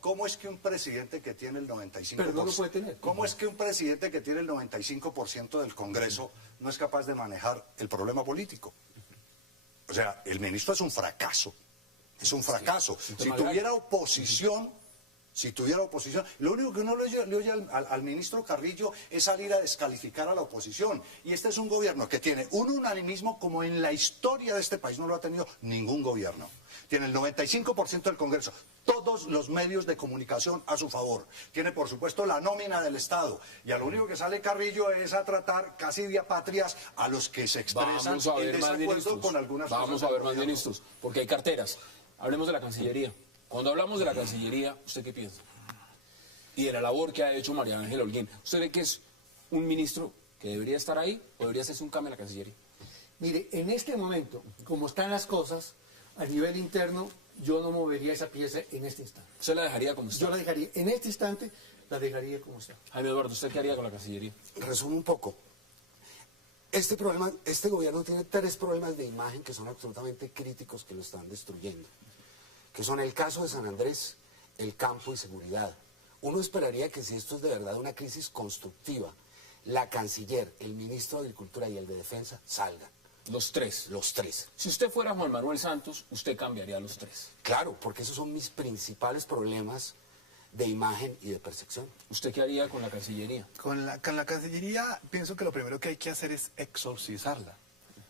¿Cómo es que un presidente que tiene el 95%, Pero no lo puede tener. ¿Cómo es que un presidente que tiene el 95% del Congreso no es capaz de manejar el problema político? O sea, el ministro es un fracaso. Es un fracaso. un Si tema tuviera oposición, lo único que uno le oye al ministro Carrillo es salir a descalificar a la oposición. Y este es un gobierno que tiene un unanimismo como en la historia de este país no lo ha tenido ningún gobierno. Tiene el 95% del Congreso, todos los medios de comunicación a su favor. Tiene, por supuesto, la nómina del Estado. Y a lo único que sale Carrillo es a tratar casi de apatrias a los que se expresan Vamos a en ver más desacuerdo ministros. con algunas Vamos cosas a del ver más gobierno. ministros, porque hay carteras. Hablemos de la Cancillería. Cuando hablamos de la Cancillería, ¿usted qué piensa? Y de la labor que ha hecho María Ángela Holguín. ¿Usted ve que es un ministro que debería estar ahí o debería hacerse un cambio en la Cancillería? Mire, en este momento, como están las cosas, a nivel interno, yo no movería esa pieza en este instante. ¿Usted la dejaría como está? Yo la dejaría, en este instante, la dejaría como está. Jaime Eduardo, ¿usted qué haría con la Cancillería? Resumo un poco. Este gobierno tiene 3 problemas de imagen que son absolutamente críticos, que lo están destruyendo, que son el caso de San Andrés, el campo y seguridad. Uno esperaría que si esto es de verdad una crisis constructiva, la canciller, el ministro de Agricultura y el de Defensa salgan. Los 3. Los 3. Si usted fuera Juan Manuel Santos, usted cambiaría los 3. Claro, porque esos son mis principales problemas de imagen y de percepción. ¿Usted qué haría con la Cancillería? Con la Cancillería pienso que lo primero que hay que hacer es exorcizarla,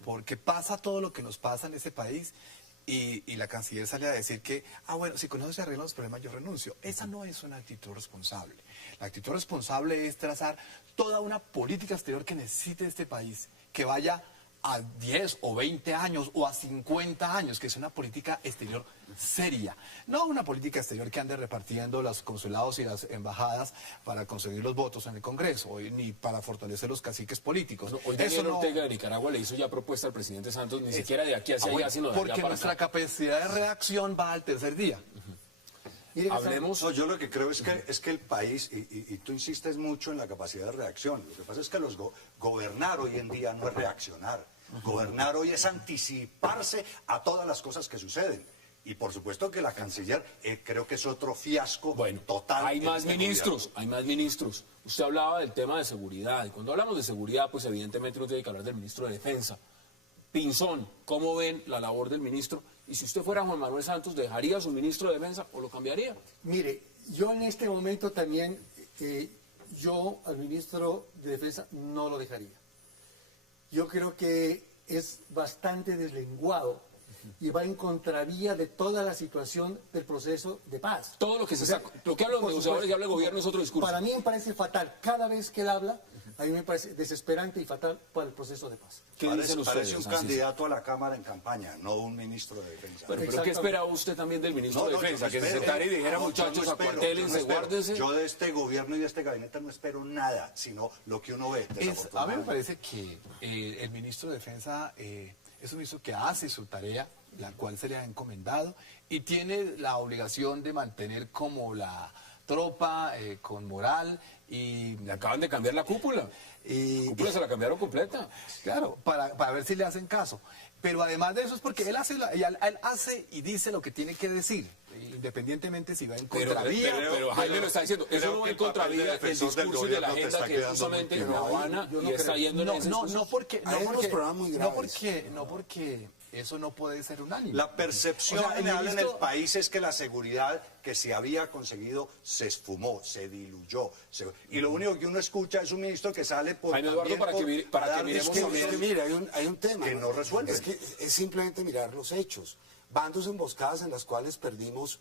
porque pasa todo lo que nos pasa en ese país y la Canciller sale a decir que, bueno, si con eso se arreglan los problemas yo renuncio. Esa no es una actitud responsable. La actitud responsable es trazar toda una política exterior que necesite este país, que vaya a 10 o 20 años o a 50 años, que es una política exterior seria. No una política exterior que ande repartiendo los consulados y las embajadas para conseguir los votos en el Congreso, ni para fortalecer los caciques políticos. No, hoy Daniel Ortega de Nicaragua le hizo ya propuesta al presidente Santos, ni siquiera de aquí hacia allá, sino de allá porque para nuestra acá. capacidad de reacción va al tercer día. Hablemos... No, yo lo que creo es que el país, y tú insistes mucho en la capacidad de reacción, lo que pasa es que gobernar hoy en día no es reaccionar. Gobernar hoy es anticiparse a todas las cosas que suceden. Y por supuesto que la canciller creo que es otro fiasco total. Hay más ministros, hay más ministros. Usted hablaba del tema de seguridad. Y cuando hablamos de seguridad, pues evidentemente uno tiene que hablar del ministro de Defensa. Pinzón, ¿cómo ven la labor del ministro? Y si usted fuera Juan Manuel Santos, ¿dejaría a su ministro de Defensa o lo cambiaría? Mire, yo en este momento también, yo al ministro de Defensa no lo dejaría. Yo creo que es bastante deslenguado y va en contravía de toda la situación del proceso de paz. Todo lo que se saca, lo que habla los negociadores y habla el gobierno es otro discurso. Para mí me parece fatal. Cada vez que él habla, a mí me parece desesperante y fatal para el proceso de paz. ¿Qué dicen ustedes? Parece un candidato a la Cámara en campaña, no un ministro de Defensa. Pero ¿qué esperaba usted también del ministro de Defensa? Que se sentara y dijera, muchachos, acuartélense, guárdense. Yo de este gobierno y de este gabinete no espero nada, sino lo que uno ve. A mí me parece que el ministro de Defensa es un ministro que hace su tarea, la cual se le ha encomendado, y tiene la obligación de mantener como la tropa con moral. Y le acaban de cambiar la cúpula. La cúpula se la cambiaron completa. Claro, para ver si le hacen caso. Pero además de eso es porque él hace y dice lo que tiene que decir, independientemente si va en contravía. Pero Jaime lo está diciendo, eso no va en contravía del discurso y de la agenda que justamente en La Habana y está yendo en ese discurso. No porque eso no puede ser unánime. La percepción general en el país es que la seguridad que se había conseguido se esfumó, se diluyó. Y lo único que uno escucha es un ministro que sale por... Jaime Eduardo, para que miremos también... Mira, hay un tema que no resuelve. Es que es simplemente mirar los hechos. Van 2 emboscadas en las cuales perdimos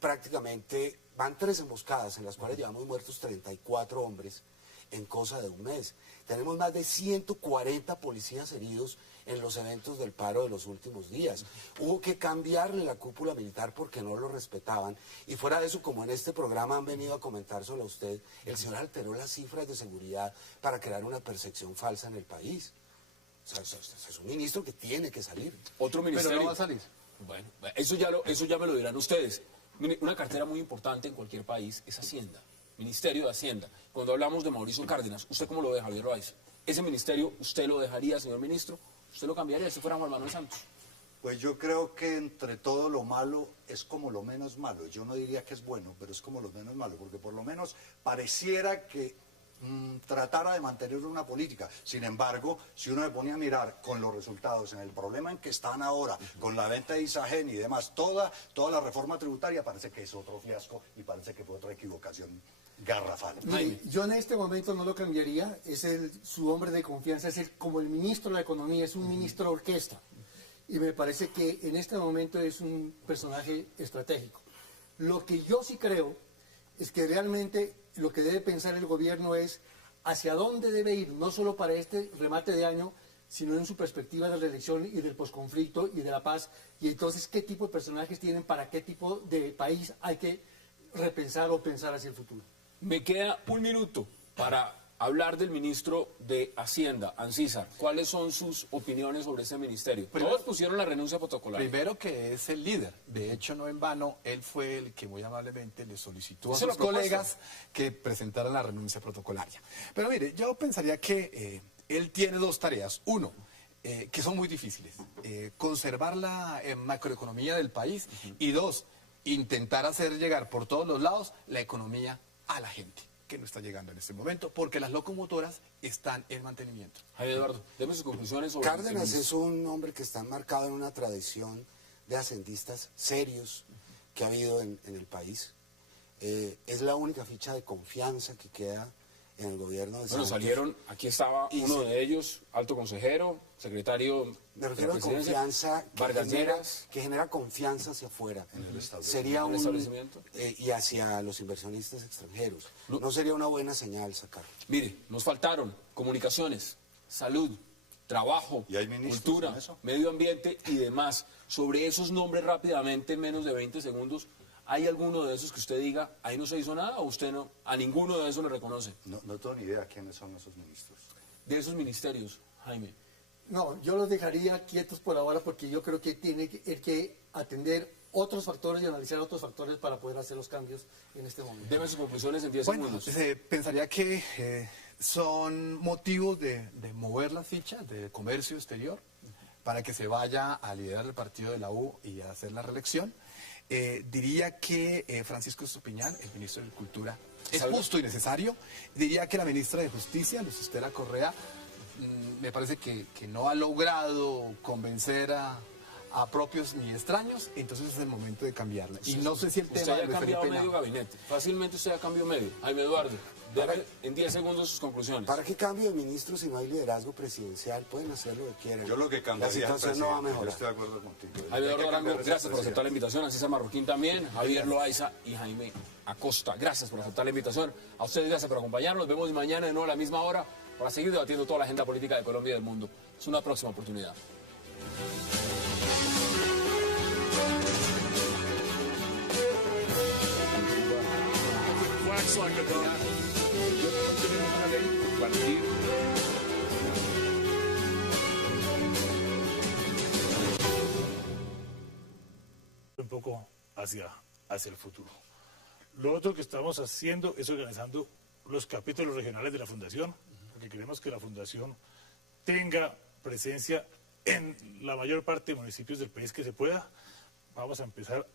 prácticamente... Van 3 emboscadas en las cuales llevamos muertos 34 hombres en cosa de un mes. Tenemos más de 140 policías heridos en los eventos del paro de los últimos días. Hubo que cambiarle la cúpula militar porque no lo respetaban. Y fuera de eso, como en este programa han venido a comentar sobre usted, el señor alteró las cifras de seguridad para crear una percepción falsa en el país. O sea, es un ministro que tiene que salir. Otro ministerio. Pero no va a salir. Bueno, eso ya me lo dirán ustedes. Mire, una cartera muy importante en cualquier país es Hacienda. Ministerio de Hacienda. Cuando hablamos de Mauricio Cárdenas, ¿usted cómo lo ve, Javier Báez? ¿Ese ministerio usted lo dejaría, señor ministro? ¿Usted lo cambiaría si fuera Juan Manuel Santos? Pues yo creo que entre todo lo malo es como lo menos malo. Yo no diría que es bueno, pero es como lo menos malo, porque por lo menos pareciera que tratara de mantener una política. Sin embargo, si uno se pone a mirar con los resultados, en el problema en que están ahora, con la venta de Isagen y demás, toda la reforma tributaria parece que es otro fiasco y parece que fue otra equivocación garrafal. Mire, yo en este momento no lo cambiaría, su hombre de confianza, como el ministro de la Economía, es un ministro orquesta. Y me parece que en este momento es un personaje estratégico. Lo que yo sí creo es que realmente lo que debe pensar el gobierno es hacia dónde debe ir, no solo para este remate de año, sino en su perspectiva de la reelección y del posconflicto y de la paz. Y entonces, ¿qué tipo de personajes tienen para qué tipo de país hay que repensar o pensar hacia el futuro? Me queda un minuto para hablar del ministro de Hacienda, Ancísar. ¿Cuáles son sus opiniones sobre ese ministerio? Todos pusieron la renuncia protocolaria. Primero que es el líder. De hecho, no en vano, él fue el que muy amablemente le solicitó a Esa es sus la propuesta. colegas que presentaran la renuncia protocolaria. Pero mire, yo pensaría que él tiene dos tareas. Uno, que son muy difíciles. Conservar la macroeconomía del país. Y dos, intentar hacer llegar por todos los lados la economía a la gente, que no está llegando en este momento, porque las locomotoras están en mantenimiento. Jaime Eduardo, deme sus conclusiones sobre Cárdenas ese es un hombre que está marcado en una tradición de hacendistas serios que ha habido en el país. Es la única ficha de confianza que queda en el gobierno de Bueno, Santos. salieron, aquí estaba Y uno se- de ellos, alto consejero, secretario Me de refiero la a presidencia, confianza Vargas Lleras. que genera confianza hacia afuera. establecimiento. Sería ¿En el un establecimiento? y hacia los inversionistas extranjeros. No sería una buena señal sacarlo. Mire, nos faltaron comunicaciones, salud, trabajo, ¿Y hay ministros cultura, en eso? medio ambiente y demás. Sobre esos nombres rápidamente, en menos de 20 segundos, ¿hay alguno de esos que usted diga, ahí no se hizo nada o usted no, a ninguno de esos le reconoce? No tengo ni idea quiénes son esos ministros. De esos ministerios, Jaime. No, yo los dejaría quietos por ahora porque yo creo que tiene que atender otros factores y analizar otros factores para poder hacer los cambios en este momento. Deme sus conclusiones en 10 Bueno, segundos. pensaría que son motivos de mover la ficha de comercio exterior para que se vaya a liderar el partido de la U y a hacer la reelección. Diría que Francisco Estupiñán, el ministro de Cultura, es ¿Sabe? justo y necesario. Diría que la ministra de Justicia, Luz Estela Correa, me parece que no ha logrado convencer a propios ni extraños, entonces es el momento de cambiarla. Y no sé si el Usted tema ya de ha cambiado Felipe medio Nava- gabinete. Fácilmente usted ha cambiado medio. Jaime Eduardo, deme en 10 segundos sus conclusiones. ¿Para qué cambio de ministro si no hay liderazgo presidencial? Pueden hacer lo que quieran. Yo lo que cambiaría La es situación no va a Yo mejorar. estoy de acuerdo contigo. Jaime Hay que Eduardo Arango, cambiar ese gracias por aceptar la presidente. invitación. César Marroquín también, Javier Loaiza y Jaime Acosta. Gracias por aceptar la invitación. A ustedes gracias por acompañarnos. Nos vemos mañana de nuevo a la misma hora para seguir debatiendo toda la agenda política de Colombia y del mundo. Es una próxima oportunidad. Quacks like a duck. Un poco hacia el futuro. Lo otro que estamos haciendo es organizando los capítulos regionales de la Fundación, porque queremos que la Fundación tenga presencia en la mayor parte de municipios del país que se pueda. Vamos a empezar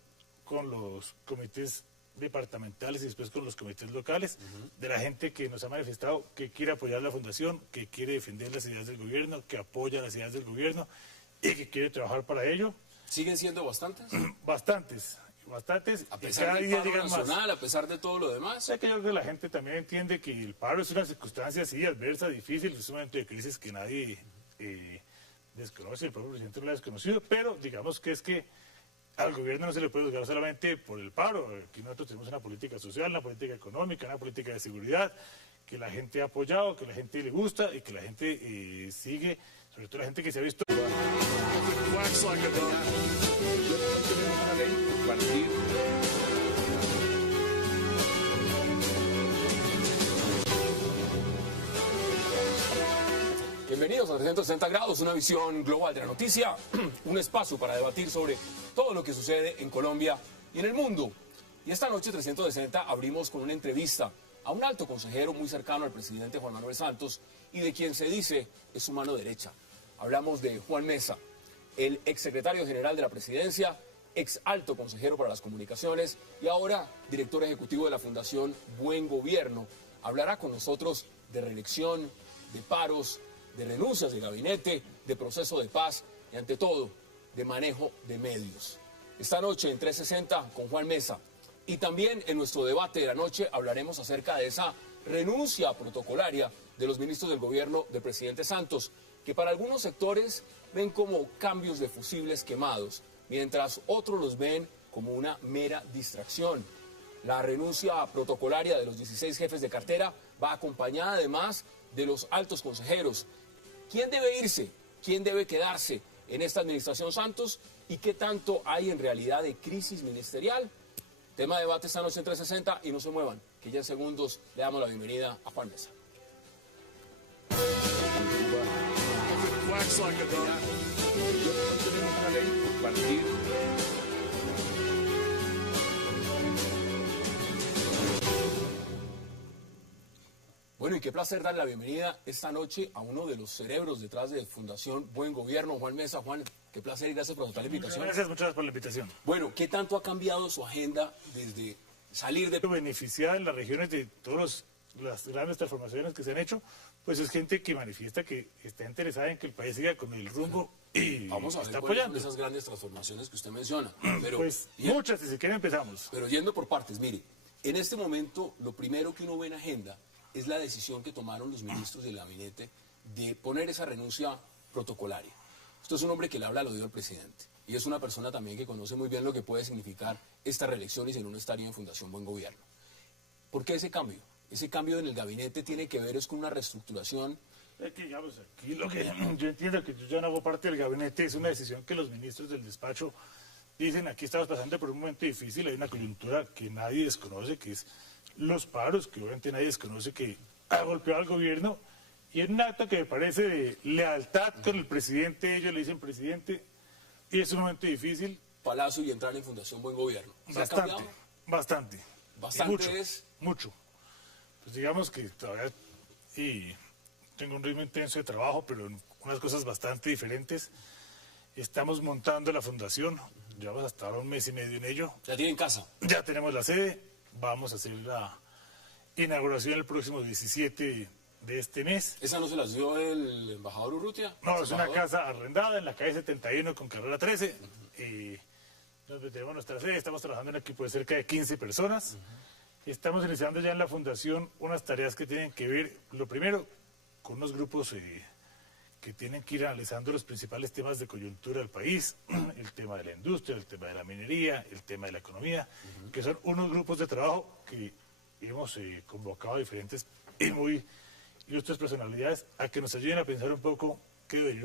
con los comités departamentales y después con los comités locales, de la gente que nos ha manifestado que quiere apoyar la Fundación, que quiere defender las ideas del gobierno, que apoya las ideas del gobierno y que quiere trabajar para ello. ¿Siguen siendo bastantes? Bastantes, A y pesar cada del día paro llegan más. nacional, a pesar de todo lo demás. O sea que yo creo que la gente también entiende que el paro es una circunstancia así adversa, difícil, es un momento de crisis que nadie desconoce, el propio presidente no lo ha desconocido, pero digamos que es que al gobierno no se le puede juzgar solamente por el paro. Aquí nosotros tenemos una política social, una política económica, una política de seguridad que la gente ha apoyado, que la gente le gusta y que la gente sigue, sobre todo la gente que se ha visto. Quacks like a duck. Bienvenidos a 360 grados, una visión global de la noticia, un espacio para debatir sobre todo lo que sucede en Colombia y en el mundo. Y esta noche 360 abrimos con una entrevista a un alto consejero muy cercano al presidente Juan Manuel Santos y de quien se dice es su mano derecha. Hablamos de Juan Mesa, el exsecretario general de la presidencia, ex alto consejero para las comunicaciones y ahora director ejecutivo de la Fundación Buen Gobierno. Hablará con nosotros de reelección, de paros, de renuncias de gabinete, de proceso de paz y ante todo de manejo de medios. Esta noche en 360 con Juan Mesa y también en nuestro debate de la noche hablaremos acerca de esa renuncia protocolaria de los ministros del gobierno del presidente Santos, que para algunos sectores ven como cambios de fusibles quemados, mientras otros los ven como una mera distracción. La renuncia protocolaria de los 16 jefes de cartera va acompañada además de los altos consejeros. ¿Quién debe irse? ¿Quién debe quedarse en esta administración Santos? ¿Y qué tanto hay en realidad de crisis ministerial? Tema de debate esta noche en 360 y no se muevan, que ya en segundos le damos la bienvenida a Juan Mesa. wax like a dog. Tenemos una ley compartir. Bueno, y qué placer dar la bienvenida esta noche a uno de los cerebros detrás de Fundación Buen Gobierno, Juan Mesa. Juan, qué placer y gracias por aceptar la invitación. Muchas gracias por la invitación. Bueno, ¿qué tanto ha cambiado su agenda desde salir de... Beneficiar en las regiones de todas las grandes transformaciones que se han hecho, pues es gente que manifiesta que está interesada en que el país siga con el rumbo y Vamos a ver está cuáles son apoyando. esas grandes transformaciones que usted menciona. Pero, Pues bien, muchas, si se quiere empezamos. pero yendo por partes, mire, en este momento lo primero que uno ve en agenda es la decisión que tomaron los ministros del gabinete de poner esa renuncia protocolaria. Usted es un hombre que le habla al oído al presidente y es una persona también que conoce muy bien lo que puede significar esta reelección y si no estaría en Fundación Buen Gobierno. ¿Por qué ese cambio? Ese cambio en el gabinete tiene que ver es con una reestructuración. Es que digamos, aquí lo que yo entiendo que yo ya no hago parte del gabinete, es una decisión que los ministros del despacho dicen, aquí estamos pasando por un momento difícil, hay una coyuntura que nadie desconoce, que es los paros, que obviamente nadie desconoce que ha golpeado al gobierno, y en un acto que me parece de lealtad con el presidente, ellos le dicen presidente, y es un momento difícil. Palacio y entrar en Fundación Buen Gobierno. ¿Se ha Bastante, cambiado? bastante. Bastante Y mucho, es- mucho. Pues digamos que todavía y tengo un ritmo intenso de trabajo, pero en unas cosas bastante diferentes. Estamos montando la fundación, llevamos hasta ahora 1 mes y medio en ello. Ya tienen casa. Ya tenemos la sede, vamos a hacer la inauguración el próximo 17 de este mes. ¿Esa no se las dio el embajador Urrutia? No, es una Embajador. casa arrendada en la calle 71 con carrera 13. Y donde tenemos nuestra sede, estamos trabajando en un equipo de cerca de 15 personas. Y estamos iniciando ya en la fundación unas tareas que tienen que ver, lo primero, con unos grupos que tienen que ir analizando los principales temas de coyuntura del país, el tema de la industria, el tema de la minería, el tema de la economía, que son unos grupos de trabajo que hemos convocado a diferentes y muy ilustres personalidades a que nos ayuden a pensar un poco qué de ello.